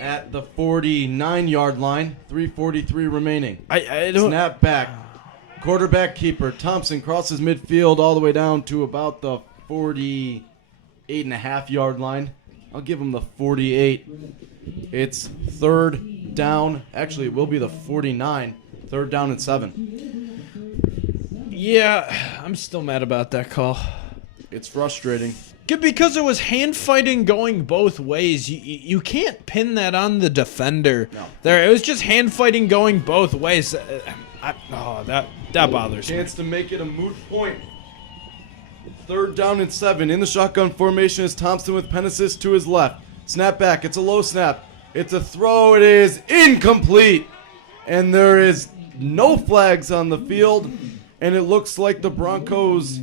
at the 49-yard line. 3:43 remaining. I don't. Snap back. Quarterback keeper. Thompson crosses midfield all the way down to about the 48.5-yard line. I'll give him the 48. It's third down. Actually, it will be the 49. Third down and 7. Yeah, I'm still mad about that call. It's frustrating. Because it was hand fighting going both ways. You can't pin that on the defender. No. There, it was just hand fighting going both ways. That bothers me. Chance to make it a moot point. Third down and 7. In the shotgun formation is Thompson with Penesis to his left. Snap back. It's a low snap. It's a throw. It is incomplete. And there is no flags on the field. And it looks like the Broncos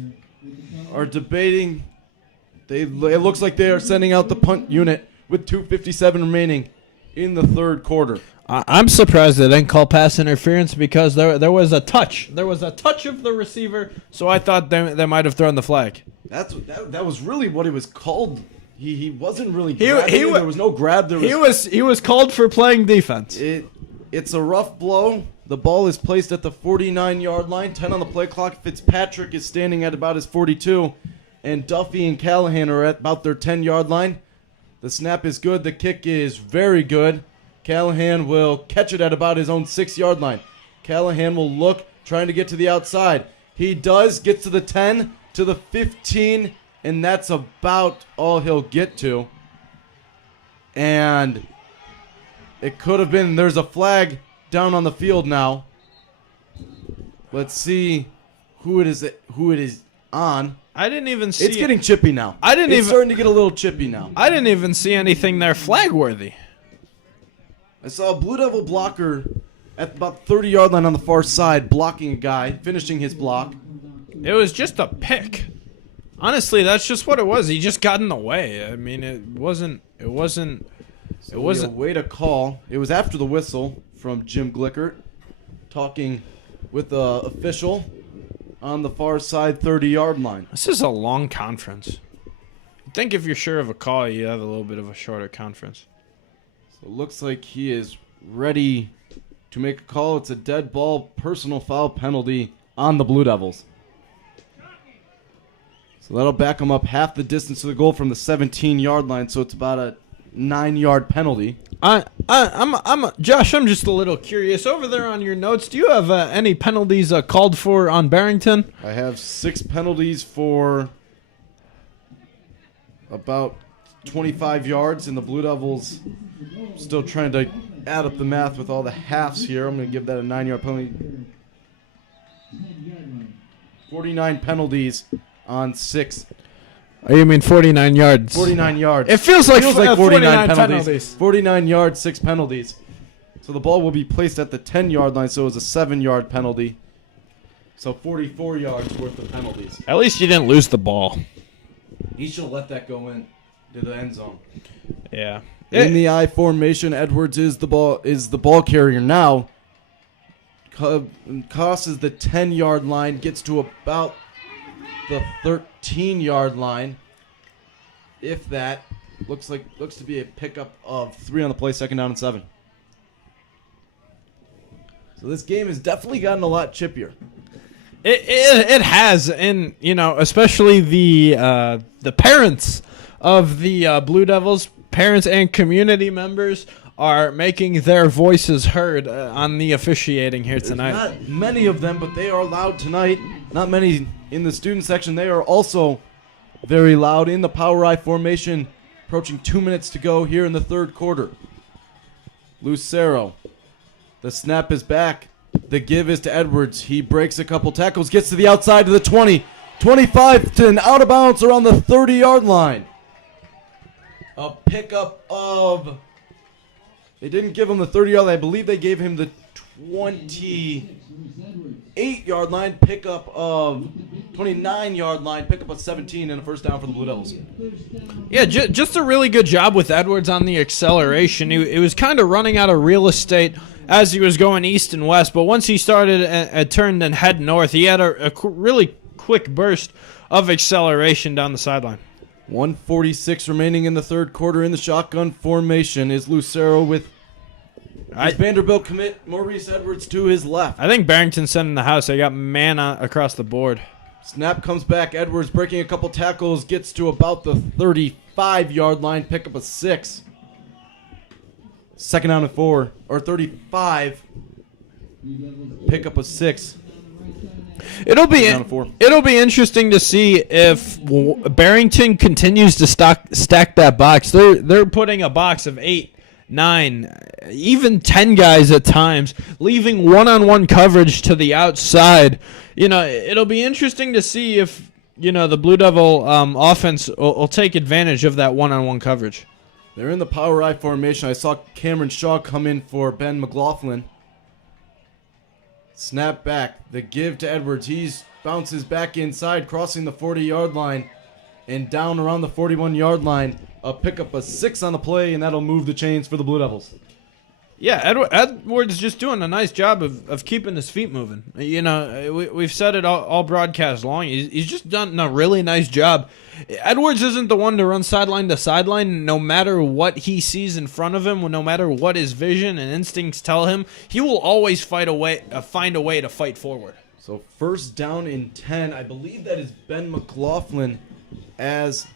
are debating. It looks like they are sending out the punt unit with 2:57 remaining in the third quarter. I'm surprised they didn't call pass interference because there was a touch. There was a touch of the receiver, so I thought they might have thrown the flag. That was really what it was called. He wasn't really grabbing. There was no grab. He was called for playing defense. It's a rough blow. The ball is placed at the 49-yard line. 10 on the play clock. Fitzpatrick is standing at about his 42. And Duffy and Callahan are at about their 10-yard line. The snap is good. The kick is very good. Callahan will catch it at about his own 6-yard line. Callahan will look, trying to get to the outside. He does, gets to the 10, to the 15, and that's about all he'll get to. And it could have been, there's a flag down on the field now. Let's see who it is on. I didn't even see. It's getting chippy now. It's starting to get a little chippy now. I didn't even see anything there flag worthy. I saw a Blue Devil blocker at about 30-yard line on the far side blocking a guy, finishing his block. It was just a pick. Honestly, that's just what it was. He just got in the way. I mean, it wasn't. It wasn't Way to call. It was after the whistle from Jim Glickert, talking with the official on the far side 30-yard line. This is a long conference. I think if you're sure of a call, you have a little bit of a shorter conference. So it looks like he is ready to make a call. It's a dead ball, personal foul penalty on the Blue Devils. So that'll back him up half the distance to the goal from the 17-yard line, so it's about a 9-yard penalty. Josh, I'm just a little curious. Over there on your notes, do you have any penalties called for on Barrington? I have 6 penalties for about 25 yards, and the Blue Devils still trying to add up the math with all the halves here. I'm going to give that a 9-yard penalty. 49 penalties on 6. Oh, you mean 49 yards? 49 yards. It feels like 49 penalties. 49 yards, 6 penalties. So the ball will be placed at the 10-yard line, so it was a 7-yard penalty. So 44 yards worth of penalties. At least you didn't lose the ball. He should let that go in to the end zone. Yeah. In the I formation, Edwards is the ball carrier now. Crosses the 10-yard line, gets to about the 13-yard line. If that looks to be a pickup of 3 on the play, 2nd down and 7. So this game has definitely gotten a lot chippier. It has, and especially the parents of the Blue Devils, parents and community members are making their voices heard on the officiating here tonight. There's not many of them, but they are loud tonight. Not many in the student section. They are also very loud in the power I formation. Approaching 2 minutes to go here in the 3rd quarter. Lucero. The snap is back. The give is to Edwards. He breaks a couple tackles, gets to the outside to the 20. 25 to an out of bounds around the 30-yard line. A pickup of... They didn't give him the 30-yard line. I believe they gave him the 28-yard line. Pickup of 29-yard line. Pickup of 17 and a 1st down for the Blue Devils. Yeah, just a really good job with Edwards on the acceleration. He was kind of running out of real estate as he was going east and west, but once he started turned and head north, he had a really quick burst of acceleration down the sideline. 1:46 remaining in the 3rd quarter in the shotgun formation is Lucero with his Vanderbilt commit Maurice Edwards to his left. I think Barrington's sending the house. They got man across the board. Snap comes back. Edwards breaking a couple tackles, gets to about the 35-yard line, pick up a 6. 2nd down and 4, or 35. Pick up a 6. It'll be interesting to see if Barrington continues to stack that box. They're putting a box of 8, 9, even 10 guys at times, leaving one-on-one coverage to the outside. It'll be interesting to see if the Blue Devil offense will take advantage of that one-on-one coverage. They're in the power I formation. I saw Cameron Shaw come in for Ben McLaughlin. Snap back. The give to Edwards. He bounces back inside, crossing the 40-yard line and down around the 41-yard line. A pickup of 6 on the play, and that'll move the chains for the Blue Devils. Yeah, Edwards is just doing a nice job of keeping his feet moving. We've said it all broadcast long. He's just done a really nice job. Edwards isn't the one to run sideline to sideline. No matter what he sees in front of him, no matter what his vision and instincts tell him, he will always find a way to fight forward. So 1st down and 10. I believe that is Ben McLaughlin as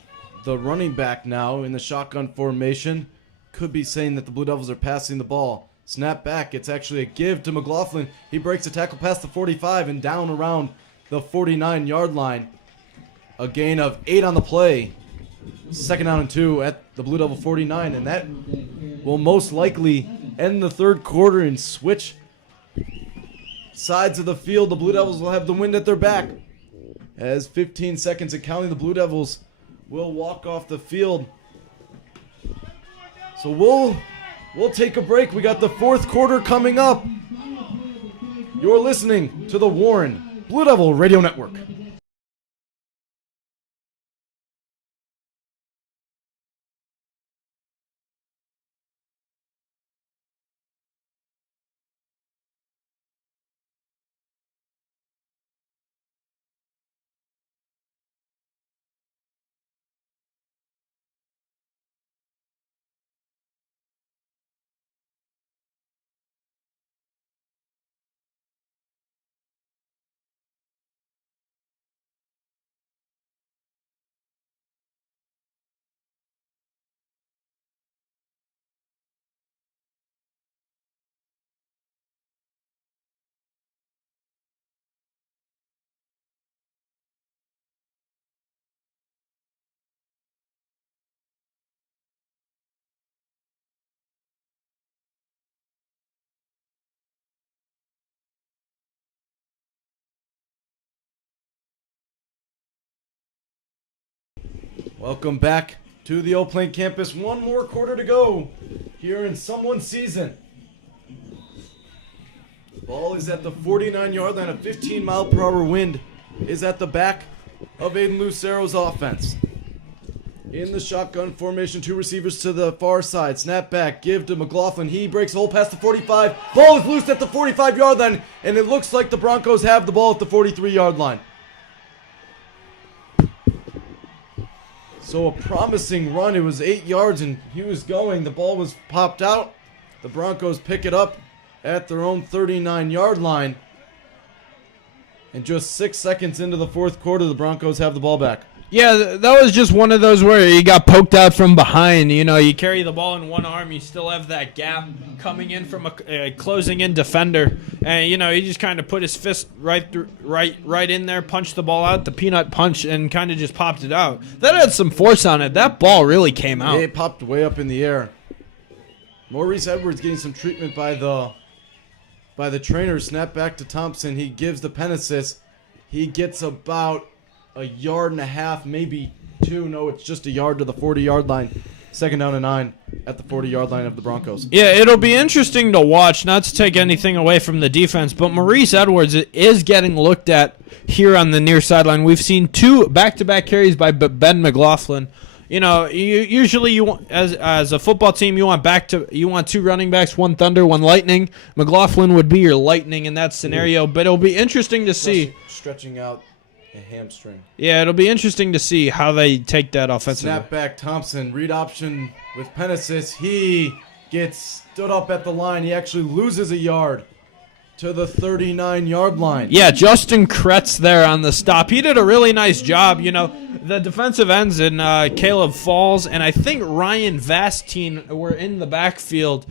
the running back now in the shotgun formation. Could be saying that the Blue Devils are passing the ball. Snap back. It's actually a give to McLaughlin. He breaks a tackle past the 45 and down around the 49-yard line. A gain of 8 on the play. 2nd down and 2 at the Blue Devil 49, and that will most likely end the 3rd quarter and switch sides of the field. The Blue Devils will have the wind at their back. As 15 seconds and counting, the Blue Devils will walk off the field. So we'll take a break. We got the 4th quarter coming up. You're listening to the Warren Blue Devil Radio Network. Welcome back to the Old Plain campus. One more quarter to go here in someone's season. Ball is at the 49-yard line. A 15-mile-per-hour wind is at the back of Aiden Lucero's offense. In the shotgun formation, 2 receivers to the far side. Snap back, give to McLaughlin. He breaks a hole past the 45. Ball is loose at the 45-yard line, and it looks like the Broncos have the ball at the 43-yard line. So a promising run. It was 8 yards, and he was going. The ball was popped out. The Broncos pick it up at their own 39-yard line. And just 6 seconds into the fourth quarter, the Broncos have the ball back. Yeah, that was just one of those where you got poked out from behind. You know, you carry the ball in one arm, you still have that gap coming in from a closing in defender, and you know he just kind of put his fist right in there, punched the ball out, the peanut punch, and kind of just popped it out. That had some force on it. That ball really came out. It popped way up in the air. Maurice Edwards getting some treatment by the trainer. Snap back to Thompson. He gives the pen assist. He gets about a yard and a half, maybe 2. No, it's just a yard to the 40-yard line. 2nd down and 9 at the 40-yard line of the Broncos. Yeah, it'll be interesting to watch, not to take anything away from the defense, but Maurice Edwards is getting looked at here on the near sideline. We've seen 2 back-to-back carries by Ben McLaughlin. You know, usually you want, as a football team, you want 2 running backs, 1 Thunder, 1 Lightning. McLaughlin would be your Lightning in that scenario, but it'll be interesting to see. Stretching out a hamstring. Yeah, it'll be interesting to see how they take that offensively. Snap back Thompson, read option with pen assist. He gets stood up at the line. He actually loses a yard to the 39-yard line. Yeah, Justin Kretz there on the stop. He did a really nice job. You know, the defensive ends in Caleb Falls and I think Ryan Vastine were in the backfield.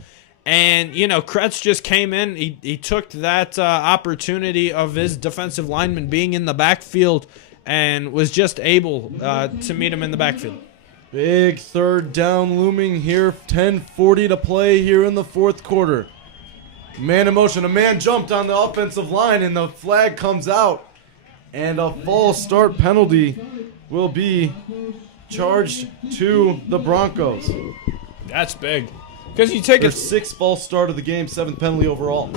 And, you know, Kretz just came in. He took that opportunity of his defensive lineman being in the backfield and was just able to meet him in the backfield. Big 3rd down looming here. 10:40 to play here in the fourth quarter. Man in motion. A man jumped on the offensive line, and the flag comes out. And a false start penalty will be charged to the Broncos. That's big. Because you take their 6th false start of the game, 7th penalty overall.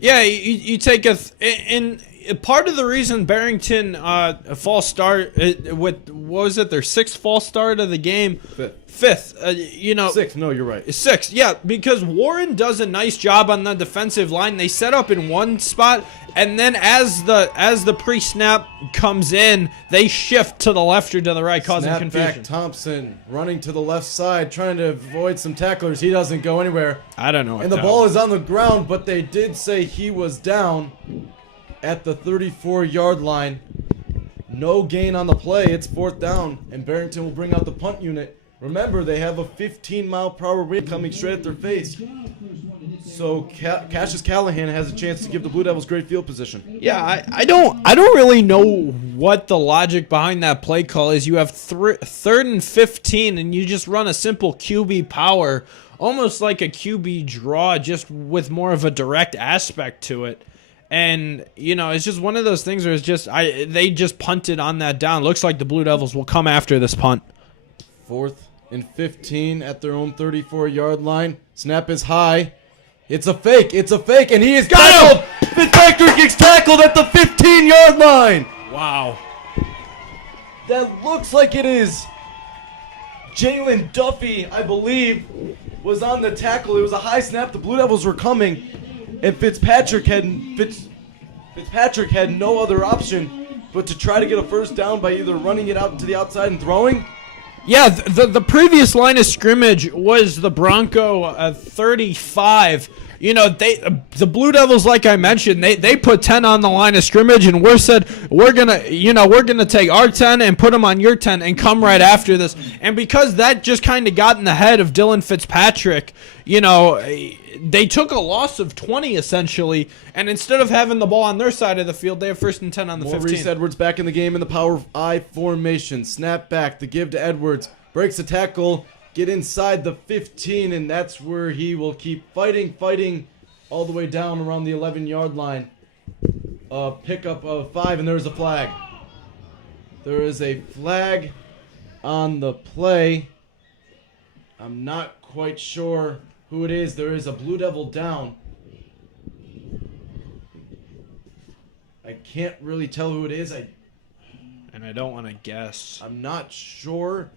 Yeah, you take and part of the reason Barrington a false start with what was it, their 6th false start of the game, 5th. You know, 6th. No, you're right. 6th. Yeah, because Warren does a nice job on the defensive line. They set up in one spot, and then as the pre-snap comes in, they shift to the left or to the right, causing Snap confusion. Back Thompson running to the left side, trying to avoid some tacklers. He doesn't go anywhere. I don't know. And the ball is on the ground, but they did say he was down at the 34-yard line. No gain on the play. It's 4th down, and Barrington will bring out the punt unit. Remember, they have a 15-mile-per-hour wind coming straight at their face. So Cassius Callahan has a chance to give the Blue Devils great field position. Yeah, I don't really know what the logic behind that play call is. You have 3rd and 15, and you just run a simple QB power, almost like a QB draw, just with more of a direct aspect to it. And, you know, it's just one of those things where it's just they just punted on that down. Looks like the Blue Devils will come after this punt. 4th and 15 at their own 34-yard line. Snap is high. It's a fake, and he is tackled! Fitzpatrick gets tackled at the 15-yard line! Wow. That looks like it is Jalen Duffy, I believe, was on the tackle. It was a high snap. The Blue Devils were coming, and Fitzpatrick had no other option but to try to get a first down by either running it out to the outside and throwing. Yeah, the previous line of scrimmage was the Bronco 35. You know, the Blue Devils, like I mentioned, they put 10 on the line of scrimmage, and we're gonna take our 10 and put them on your 10 and come right after this. And because that just kind of got in the head of Dylan Fitzpatrick, you know, they took a loss of 20 essentially, and instead of having the ball on their side of the field, they have 1st and 10 on the 15. Maurice Edwards back in the game in the power I formation. Snap back, the give to Edwards, breaks the tackle, get inside the 15, and that's where he will keep fighting all the way down around the 11-yard line. Pickup of 5, and there's a flag. There is a flag on the play. I'm not quite sure who it is. There is a Blue Devil down. I can't really tell who it is. And I don't want to guess. I'm not sure.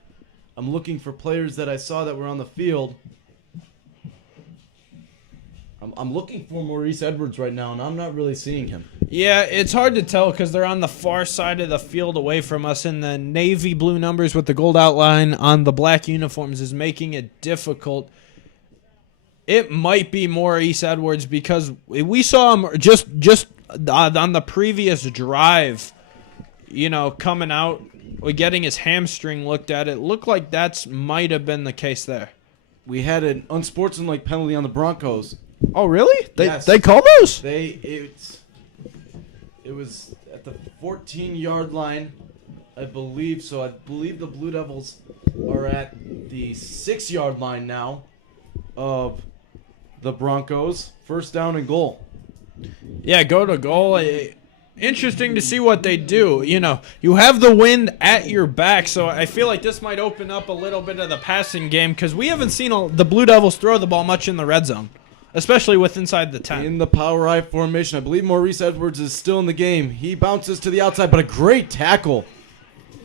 I'm looking for players that I saw that were on the field. I'm looking for Maurice Edwards right now, and I'm not really seeing him. Yeah, it's hard to tell because they're on the far side of the field away from us, and the navy blue numbers with the gold outline on the black uniforms is making it difficult. It might be Maurice Edwards because we saw him just on the previous drive, coming out, getting his hamstring looked at. It looked like that might have been the case there. We had an unsportsmanlike penalty on the Broncos. Oh, really? Yes. They call those? It was at the 14-yard line, I believe. So I believe the Blue Devils are at the 6-yard line now of the Broncos. First down and goal. Yeah, go to goal. Interesting to see what they do. You have the wind at your back, so I feel like this might open up a little bit of the passing game because we haven't seen the Blue Devils throw the ball much in the red zone, especially with inside the 10. In the power I formation, I believe Maurice Edwards is still in the game. He bounces to the outside, but a great tackle.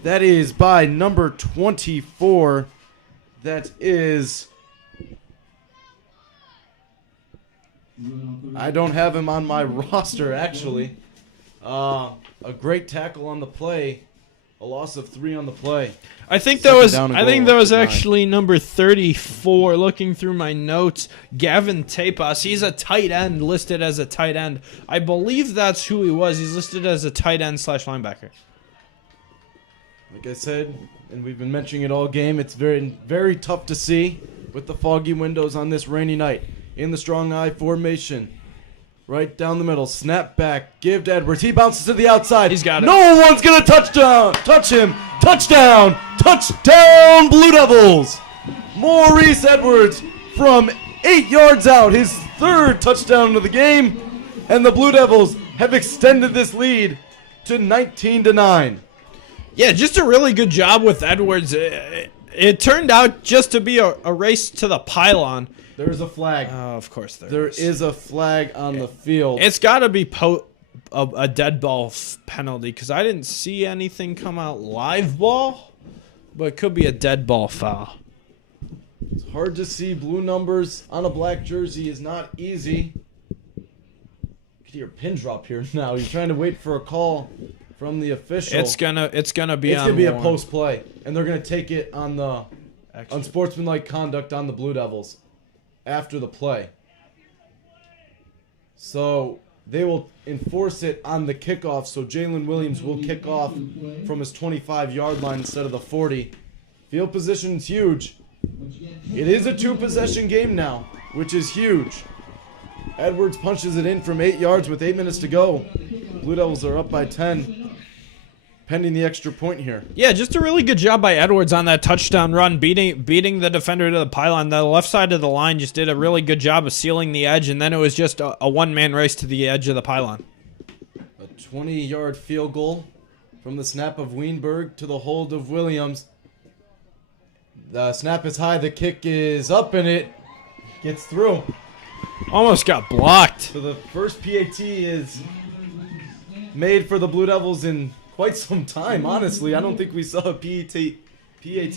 That is by number 24. That is... I don't have him on my roster, actually. A great tackle on the play. A loss of 3 on the play. I think that was Goal, actually number 34. Looking through my notes, Gavin Tapas. He's a tight end, listed as a tight end. I believe that's who he was. He's listed as a tight end / linebacker. Like I said, and we've been mentioning it all game, it's very, very tough to see with the foggy windows on this rainy night. In the strong I formation. Right down the middle. Snap back. Give to Edwards. He bounces to the outside. He's got it. No one's going to touch him. Touchdown. Touchdown, Blue Devils. Maurice Edwards from 8 yards out. His 3rd touchdown of the game. And the Blue Devils have extended this lead to 19-9. Yeah, just a really good job with Edwards. It turned out just to be a race to the pylon. There is a flag. Of course there is a flag on the field. It's got to be a dead ball penalty because I didn't see anything come out live ball, but it could be a dead ball foul. It's hard to see blue numbers on a black jersey is not easy. You can hear a pin drop here now. You're trying to wait for a call from the official. It's gonna be a post play, and they're gonna take it on the unsportsmanlike conduct on the Blue Devils after the play. So they will enforce it on the kickoff. So Jalen Williams will kick off from his 25-yard line instead of the 40. Field position is huge. It is a 2-possession game now, which is huge. Edwards punches it in from 8 yards with 8 minutes to go. Blue Devils are up by 10. Pending the extra point here. Yeah, just a really good job by Edwards on that touchdown run, beating the defender to the pylon. The left side of the line just did a really good job of sealing the edge, and then it was just a one-man race to the edge of the pylon. A 20-yard field goal from the snap of Weinberg to the hold of Williams. The snap is high, the kick is up, and it gets through. Almost got blocked. So the first PAT is made for the Blue Devils in quite some time, honestly. I don't think we saw a PAT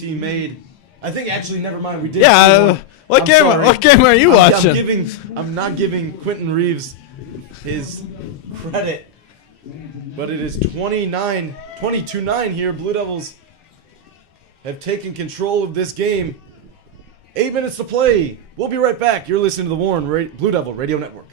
made. I think actually, never mind. We did. Yeah. What game are you watching? I'm not giving Quentin Reeves his credit, but it is 22-9 here. Blue Devils have taken control of this game. 8 minutes to play. We'll be right back. You're listening to the Warren Blue Devil Radio Network.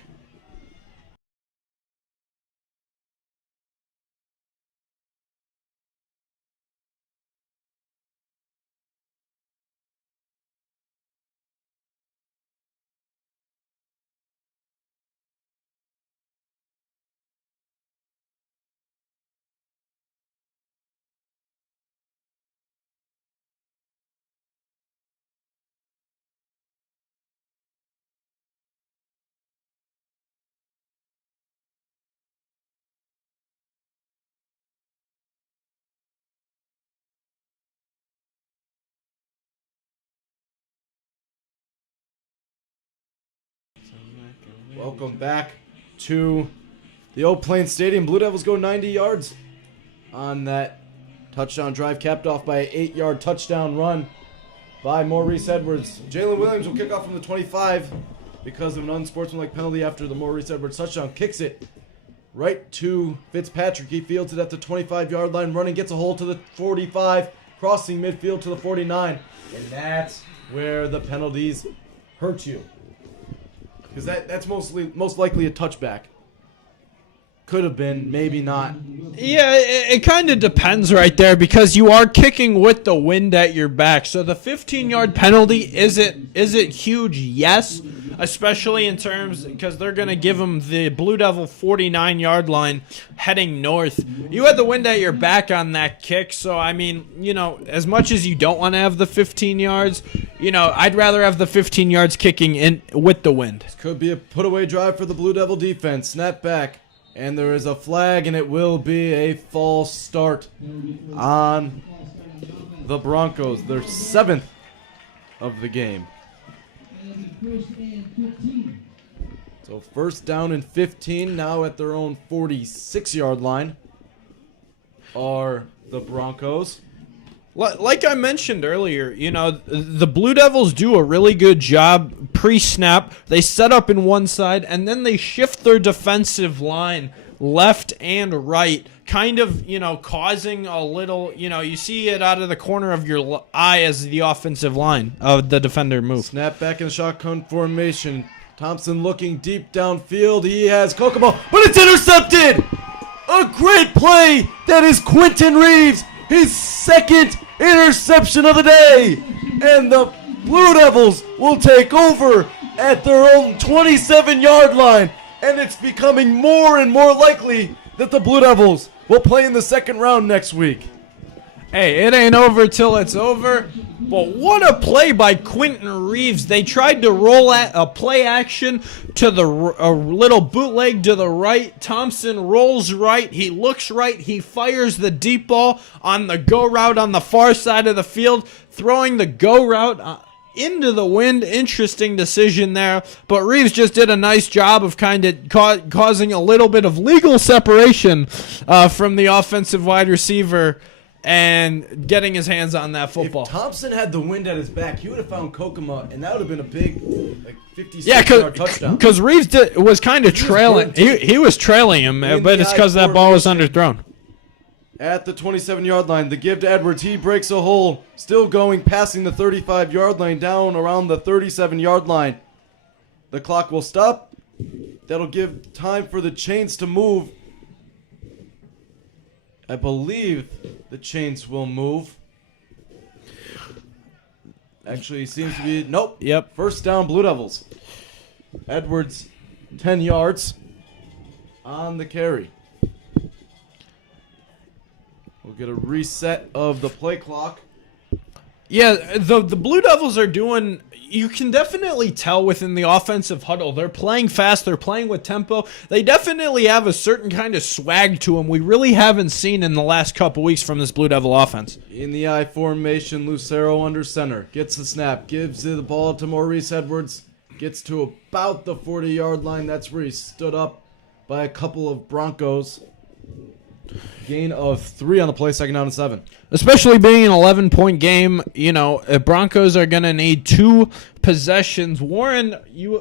Welcome back to the Oak Plains Stadium. Blue Devils go 90 yards on that touchdown drive, capped off by an 8-yard touchdown run by Maurice Edwards. Jalen Williams will kick off from the 25 because of an unsportsmanlike penalty after the Maurice Edwards touchdown. Kicks it right to Fitzpatrick. He fields it at the 25-yard line, running, gets a hold to the 45, crossing midfield to the 49. And that's where the penalties hurt you. Because that's most likely a touchback. Could have been, maybe not. Yeah, it kind of depends right there because you are kicking with the wind at your back. So the 15-yard penalty, is it huge? Yes, especially in terms because they're going to give them the Blue Devil 49-yard line heading north. You had the wind at your back on that kick. So, I mean, as much as you don't want to have the 15 yards, I'd rather have the 15 yards kicking in with the wind. This could be a put-away drive for the Blue Devil defense. Snap back. And there is a flag, and it will be a false start on the Broncos. Their 7th of the game. So first down and 15, now at their own 46-yard line are the Broncos. Like I mentioned earlier, the Blue Devils do a really good job pre-snap. They set up in one side, and then they shift their defensive line left and right, kind of, causing a little, you see it out of the corner of your eye as the offensive line of the defender move. Snap back in the shotgun formation. Thompson looking deep downfield. He has Kokomo, but it's intercepted! A great play! That is Quentin Reeves, his 2nd interception of the day, and the Blue Devils will take over at their own 27-yard line, and it's becoming more and more likely that the Blue Devils will play in the 2nd round next week. Hey, it ain't over till it's over, but what a play by Quentin Reeves. They tried to roll at a play action to a little bootleg to the right. Thompson rolls right. He looks right. He fires the deep ball on the go route on the far side of the field, throwing the go route into the wind. Interesting decision there, but Reeves just did a nice job of kind of causing a little bit of legal separation from the offensive wide receiver and getting his hands on that football. If Thompson had the wind at his back, he would have found Kokomo, and that would have been a big, 56-yard touchdown. Because Reeves was kind of trailing. He was trailing him, but it's because that ball was underthrown. At the 27-yard line, the give to Edwards. He breaks a hole. Still going, passing the 35-yard line, down around the 37-yard line. The clock will stop. That'll give time for the chains to move. I believe the chains will move. Actually, seems to be... Nope. Yep. First down, Blue Devils. Edwards, 10 yards on the carry. We'll get a reset of the play clock. Yeah, the Blue Devils are doing... You can definitely tell within the offensive huddle. They're playing fast. They're playing with tempo. They definitely have a certain kind of swag to them we really haven't seen in the last couple weeks from this Blue Devil offense. In the I formation, Lucero under center. Gets the snap. Gives the ball to Maurice Edwards. Gets to about the 40-yard line. That's where he stood up by a couple of Broncos. Gain of 3 on the play, 2nd down and 7. Especially being an 11-point game, Broncos are going to need 2 possessions. Warren,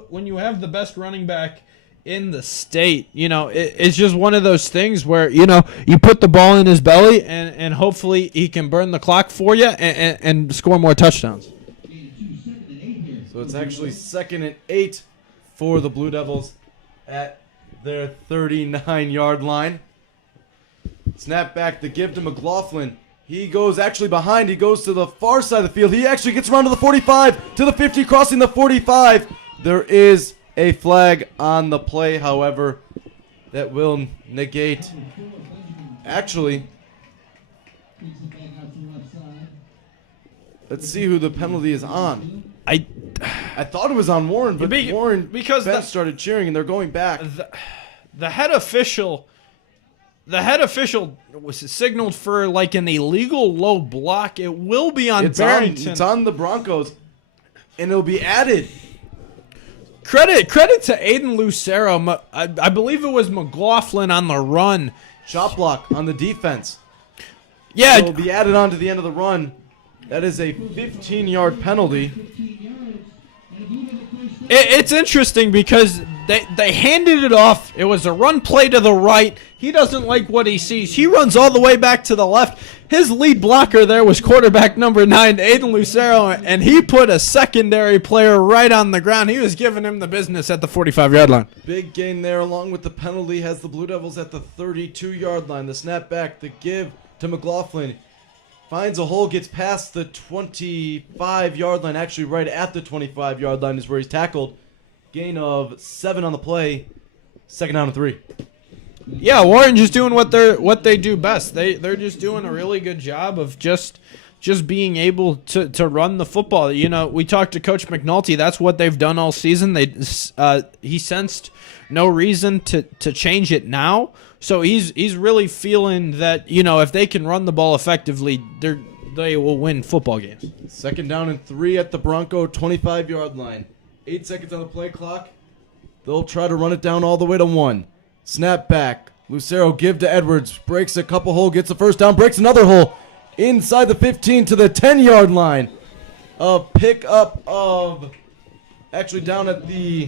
when you have the best running back in the state, it's just one of those things where, you put the ball in his belly and hopefully he can burn the clock for you and score more touchdowns. So it's actually 2nd and 8 for the Blue Devils at their 39-yard line. Snap back, the give to McLaughlin. He goes actually behind. He goes to the far side of the field. He actually gets around to the 45, to the 50, crossing the 45. There is a flag on the play, however, that will negate. Actually, let's see who the penalty is on. I thought it was on Warren, but Warren because Ben started cheering and they're going back. The head official was signaled for like an illegal low block. It will be on Barrington. It's on the Broncos, and it'll be added. Credit to Aiden Lucero. I believe it was McLaughlin on the run. Chop block on the defense. Yeah. So it'll be added on to the end of the run. That is a 15-yard penalty. It's interesting because they handed it off. It was a run play to the right. He doesn't like what he sees. He runs all the way back to the left. His lead blocker there was quarterback number 9, Aiden Lucero, and he put a secondary player right on the ground. He was giving him the business at the 45-yard line. Big gain there along with the penalty has the Blue Devils at the 32-yard line. The snap back, the give to McLaughlin. Finds a hole, gets past the 25-yard line. Actually, right at the 25-yard line is where he's tackled. Gain of 7 on the play. 2nd down and 3. Yeah, Warren just doing what they do best. They're just doing a really good job of just being able to run the football. You know, we talked to Coach McNulty. That's what they've done all season. He sensed no reason to change it now. So he's really feeling that, you know, if they can run the ball effectively, they will win football games. 2nd down and 3 at the Bronco 25-yard line. 8 seconds on the play clock. They'll try to run it down all the way to 1. Snap back. Lucero give to Edwards. Breaks a couple hole. Gets a first down. Breaks another hole. Inside the 15 to the 10-yard line. A pickup of... Actually down at the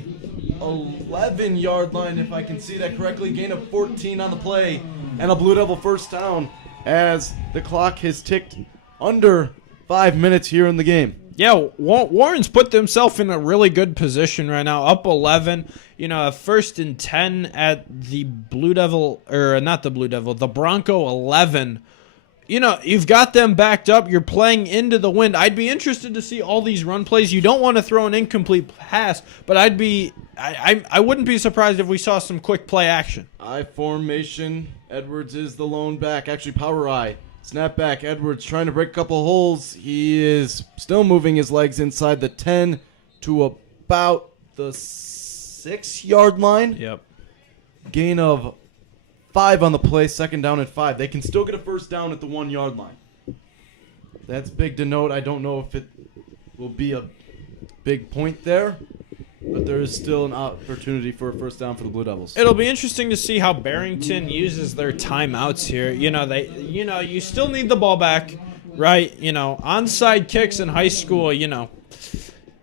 11-yard line, if I can see that correctly. Gain of 14 on the play. And a Blue Devil first down as the clock has ticked under 5 minutes here in the game. Yeah, Warren's put themselves in a really good position right now. Up 11, you know, 1st and 10 at the Blue Devil, or not the Blue Devil, the Bronco 11. You know, you've got them backed up. You're playing into the wind. I'd be interested to see all these run plays. You don't want to throw an incomplete pass, but I wouldn't be surprised if we saw some quick play action. I formation. Edwards is the lone back. Actually, power I. Snap back. Edwards trying to break a couple holes. He is still moving his legs inside the 10 to about the 6-yard line. Yep. Gain of 5 on the play. 2nd down and 5. They can still get a first down at the 1-yard line. That's big to note. I don't know if it will be a big point there, but there is still an opportunity for a first down for the Blue Devils. It'll be interesting to see how Barrington uses their timeouts here. You still need the ball back, right? You know, onside kicks in high school, you know,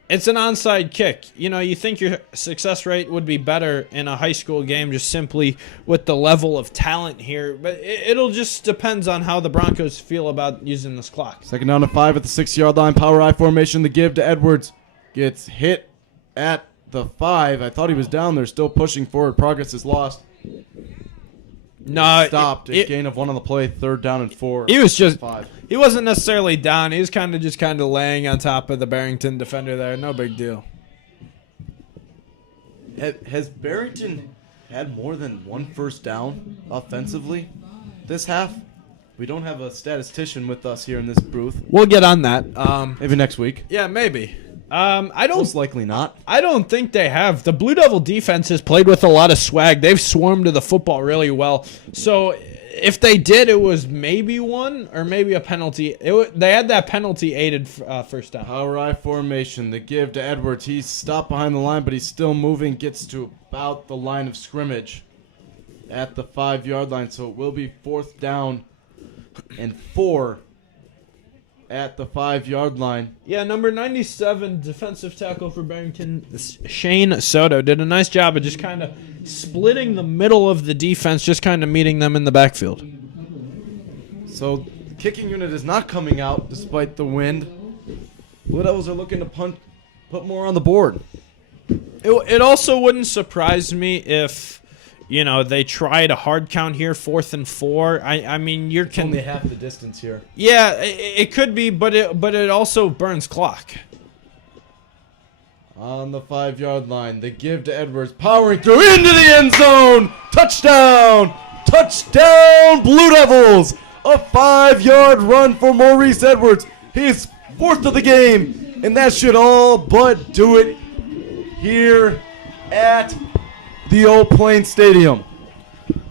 it's an onside kick. You know, you think your success rate would be better in a high school game just simply with the level of talent here. But it'll just depends on how the Broncos feel about using this clock. 2nd down and 5 at the 6-yard line. Power I formation. The give to Edwards. Gets hit at the 5. I thought he was down there, still pushing forward. Progress is lost. No, Stopped. A gain of 1 on the play. 3rd down and 4. He was just 5. He wasn't necessarily down. He was kind of laying on top of the Barrington defender there. No big deal. Has Barrington had more than 1 first down offensively this half? We don't have a statistician with us here in this booth. We'll get on that. Maybe next week. Yeah, maybe. Most likely not. I don't think they have. The Blue Devil defense has played with a lot of swag. They've swarmed to the football really well. So if they did, it was maybe 1 or maybe a penalty. They had that penalty aided first down. Power I formation. The give to Edwards. He's stopped behind the line, but he's still moving. Gets to about the line of scrimmage at the 5-yard line. So it will be 4th down and 4 at the 5-yard line. Yeah, number 97, defensive tackle for Barrington, Shane Soto, did a nice job of just kind of splitting the middle of the defense, just kind of meeting them in the backfield. So the kicking unit is not coming out despite the wind. Blue Devils are looking to put more on the board. It also wouldn't surprise me if, you know, they tried a hard count here, 4th and 4. I mean, you're Only half the distance here. Yeah, it could be, but it also burns clock. On the 5-yard line, the give to Edwards, powering through into the end zone. Touchdown! Touchdown, Blue Devils! A 5-yard run for Maurice Edwards. He's 4th of the game, and that should all but do it here at the Old Plains Stadium.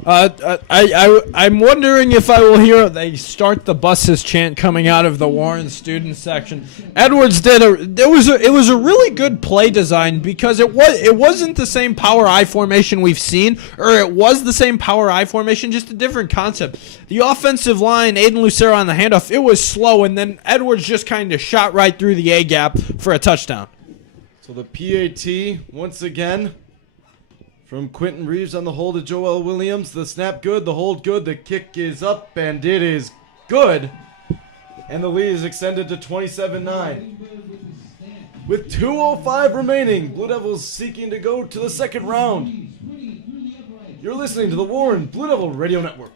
I'm wondering if I will hear they start the buses chant coming out of the Warren student section. Edwards it was a really good play design because it wasn't the same power I formation we've seen, or it was the same power I formation, just a different concept. The offensive line, Aiden Lucero on the handoff, it was slow, and then Edwards just kind of shot right through the A gap for a touchdown. So the PAT once again. From Quentin Reeves on the hold to Joel Williams. The snap good, the hold good, the kick is up, and it is good. And the lead is extended to 27-9. With 2:05 remaining, Blue Devils seeking to go to the second round. You're listening to the Warren Blue Devil Radio Network.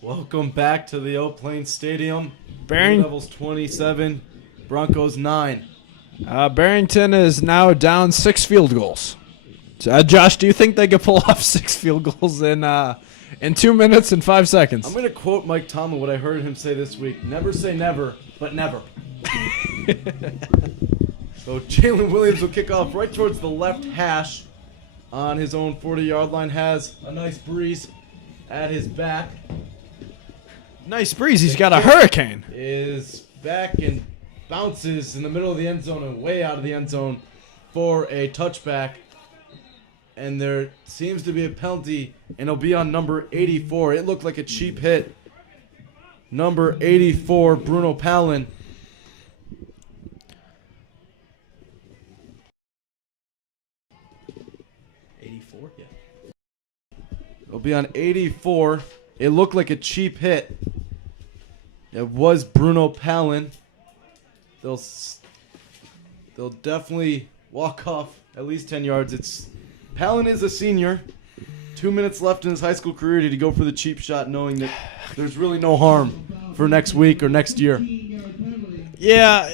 Welcome back to the Oak Plains Stadium. Blue Devils 27, Broncos 9. Barrington is now down 6 field goals. Josh, do you think they could pull off 6 field goals in 2 minutes and 5 seconds? I'm going to quote Mike Tomlin, what I heard him say this week. Never say never, but never. So Jalen Williams will kick off right towards the left hash on his own 40-yard line. Has a nice breeze at his back. Nice breeze. He's got a hurricane. Is back and bounces in the middle of the end zone and way out of the end zone for a touchback. And there seems to be a penalty, and it'll be on number 84. It looked like a cheap hit. Number 84, Bruno Palin. It'll be on 84. It looked like a cheap hit. It was Bruno Palin. They'll definitely walk off at least 10 yards. Palin is a senior. 2 minutes left in his high school career. Did he go for the cheap shot knowing that there's really no harm for next week or next year? Yeah.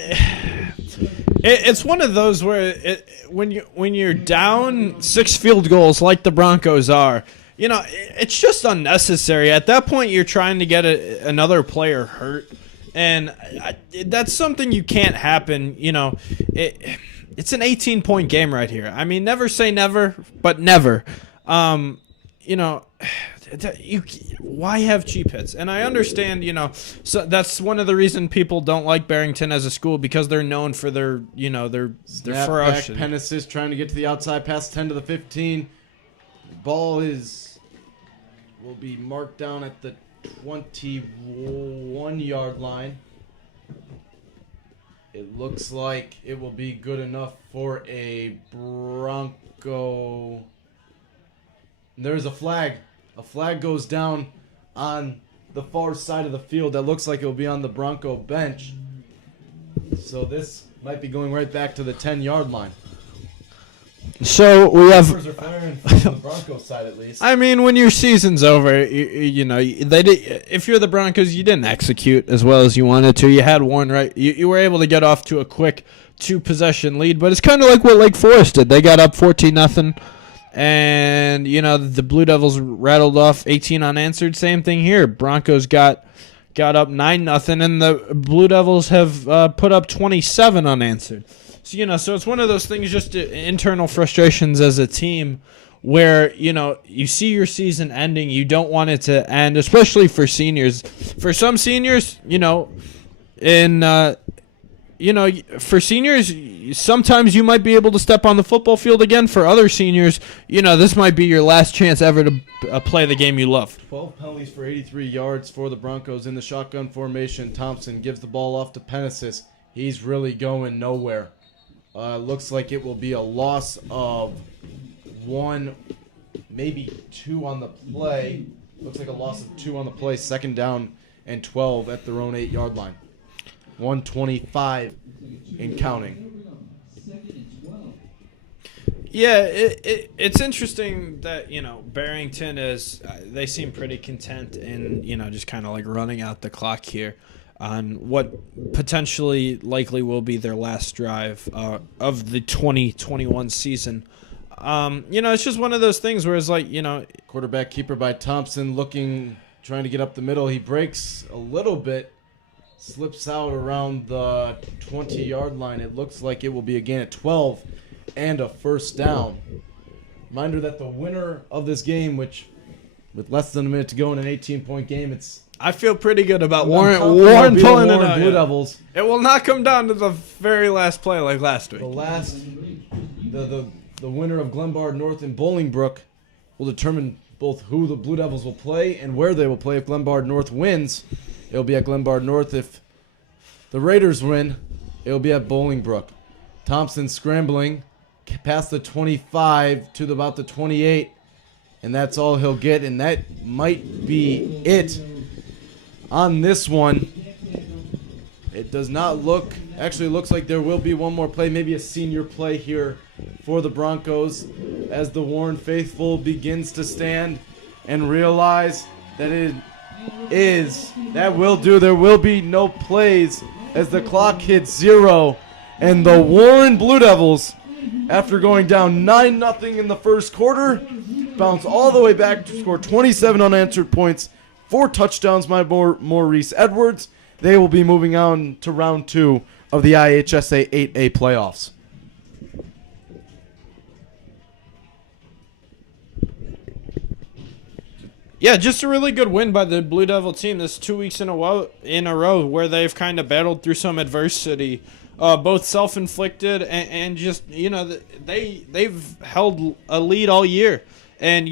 It's one of those where when you're down 6 field goals like the Broncos are, you know, it's just unnecessary. At that point, you're trying to get another player hurt, and that's something you can't happen. You know, it's an 18-point game right here. I mean, never say never, but never. You know, why have cheap hits? And I understand, you know, so that's one of the reasons people don't like Barrington as a school, because they're known for their ferocious. Penesis trying to get to the outside pass, 10 to the 15. Ball will be marked down at the 21-yard line. It looks like it will be good enough for a Bronco. There's a flag. A flag goes down on the far side of the field. That looks like it will be on the Bronco bench. So this might be going right back to the 10-yard line. So we have. Are firing from the Broncos side at least. I mean, when your season's over, you know if you're the Broncos, you didn't execute as well as you wanted to. You had one right. You were able to get off to a quick 2-possession lead, but it's kind of like what Lake Forest did. They got up 14-0, and you know the Blue Devils rattled off 18 unanswered. Same thing here. Broncos got up 9-0, and the Blue Devils have put up 27 unanswered. So, you know, so it's one of those things, just internal frustrations as a team where, you know, you see your season ending, you don't want it to end, especially for seniors. For some seniors, you know, in for seniors, sometimes you might be able to step on the football field again. For other seniors, this might be your last chance ever to play the game you love. 12 penalties for 83 yards for the Broncos in the shotgun formation. Thompson gives the ball off to Penesis. He's really going nowhere. Looks like it will be a loss of 1, maybe 2 on the play. Looks like a loss of 2 on the play. 2nd down and 12 at their own 8-yard line. 125 in counting. Yeah, it's interesting that, Barrington is, they seem pretty content in, just kind of like running out the clock here on what potentially likely will be their last drive of the 2021 season. It's just one of those things where it's like, Quarterback keeper by Thompson trying to get up the middle. He breaks a little bit. Slips out around the 20-yard line. It looks like it will be a gain at 12 and a 1st down. Reminder that the winner of this game, which with less than a minute to go in an 18-point game, I feel pretty good about Warren pulling it out. Blue Devils. It will not come down to the very last play like last week. The winner of Glenbard North and Bolingbrook will determine both who the Blue Devils will play and where they will play. If Glenbard North wins, it'll be at Glenbard North. If the Raiders win, it'll be at Bolingbrook. Thompson scrambling past the 25 to about the 28, and that's all he'll get, and that might be it on this one. It does not look, actually looks like there will be one more play, maybe a senior play here for the Broncos as the Warren faithful begins to stand and realize that that will do. There will be no plays as the clock hits 0, and the Warren Blue Devils, after going down 9-0 in the first quarter, bounce all the way back to score 27 unanswered points, 4 touchdowns by Maurice Edwards. They will be moving on to round 2 of the IHSA 8A playoffs. Yeah, just a really good win by the Blue Devil team. This 2 weeks in a row where they've kind of battled through some adversity, both self-inflicted and just, they've held a lead all year. And,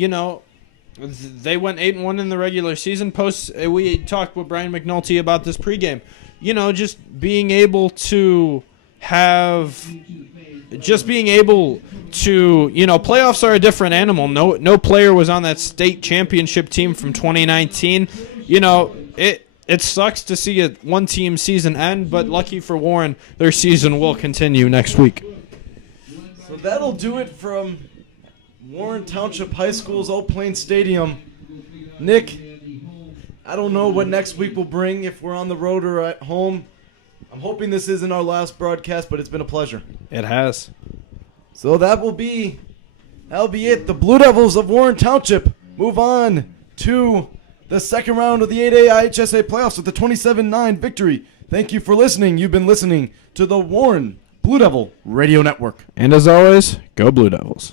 they went 8-1 in the regular season. We talked with Brian McNulty about this pregame. Just being able to playoffs are a different animal. No player was on that state championship team from 2019. It sucks to see one team season end, but lucky for Warren, their season will continue next week. So that'll do it from Warren Township High School's Old Plains Stadium. Nick, I don't know what next week will bring, if we're on the road or at home. I'm hoping this isn't our last broadcast, but it's been a pleasure. It has. So that'll be it. The Blue Devils of Warren Township move on to the second round of the 8A IHSA playoffs with a 27-9 victory. Thank you for listening. You've been listening to the Warren Blue Devil Radio Network. And as always, go Blue Devils.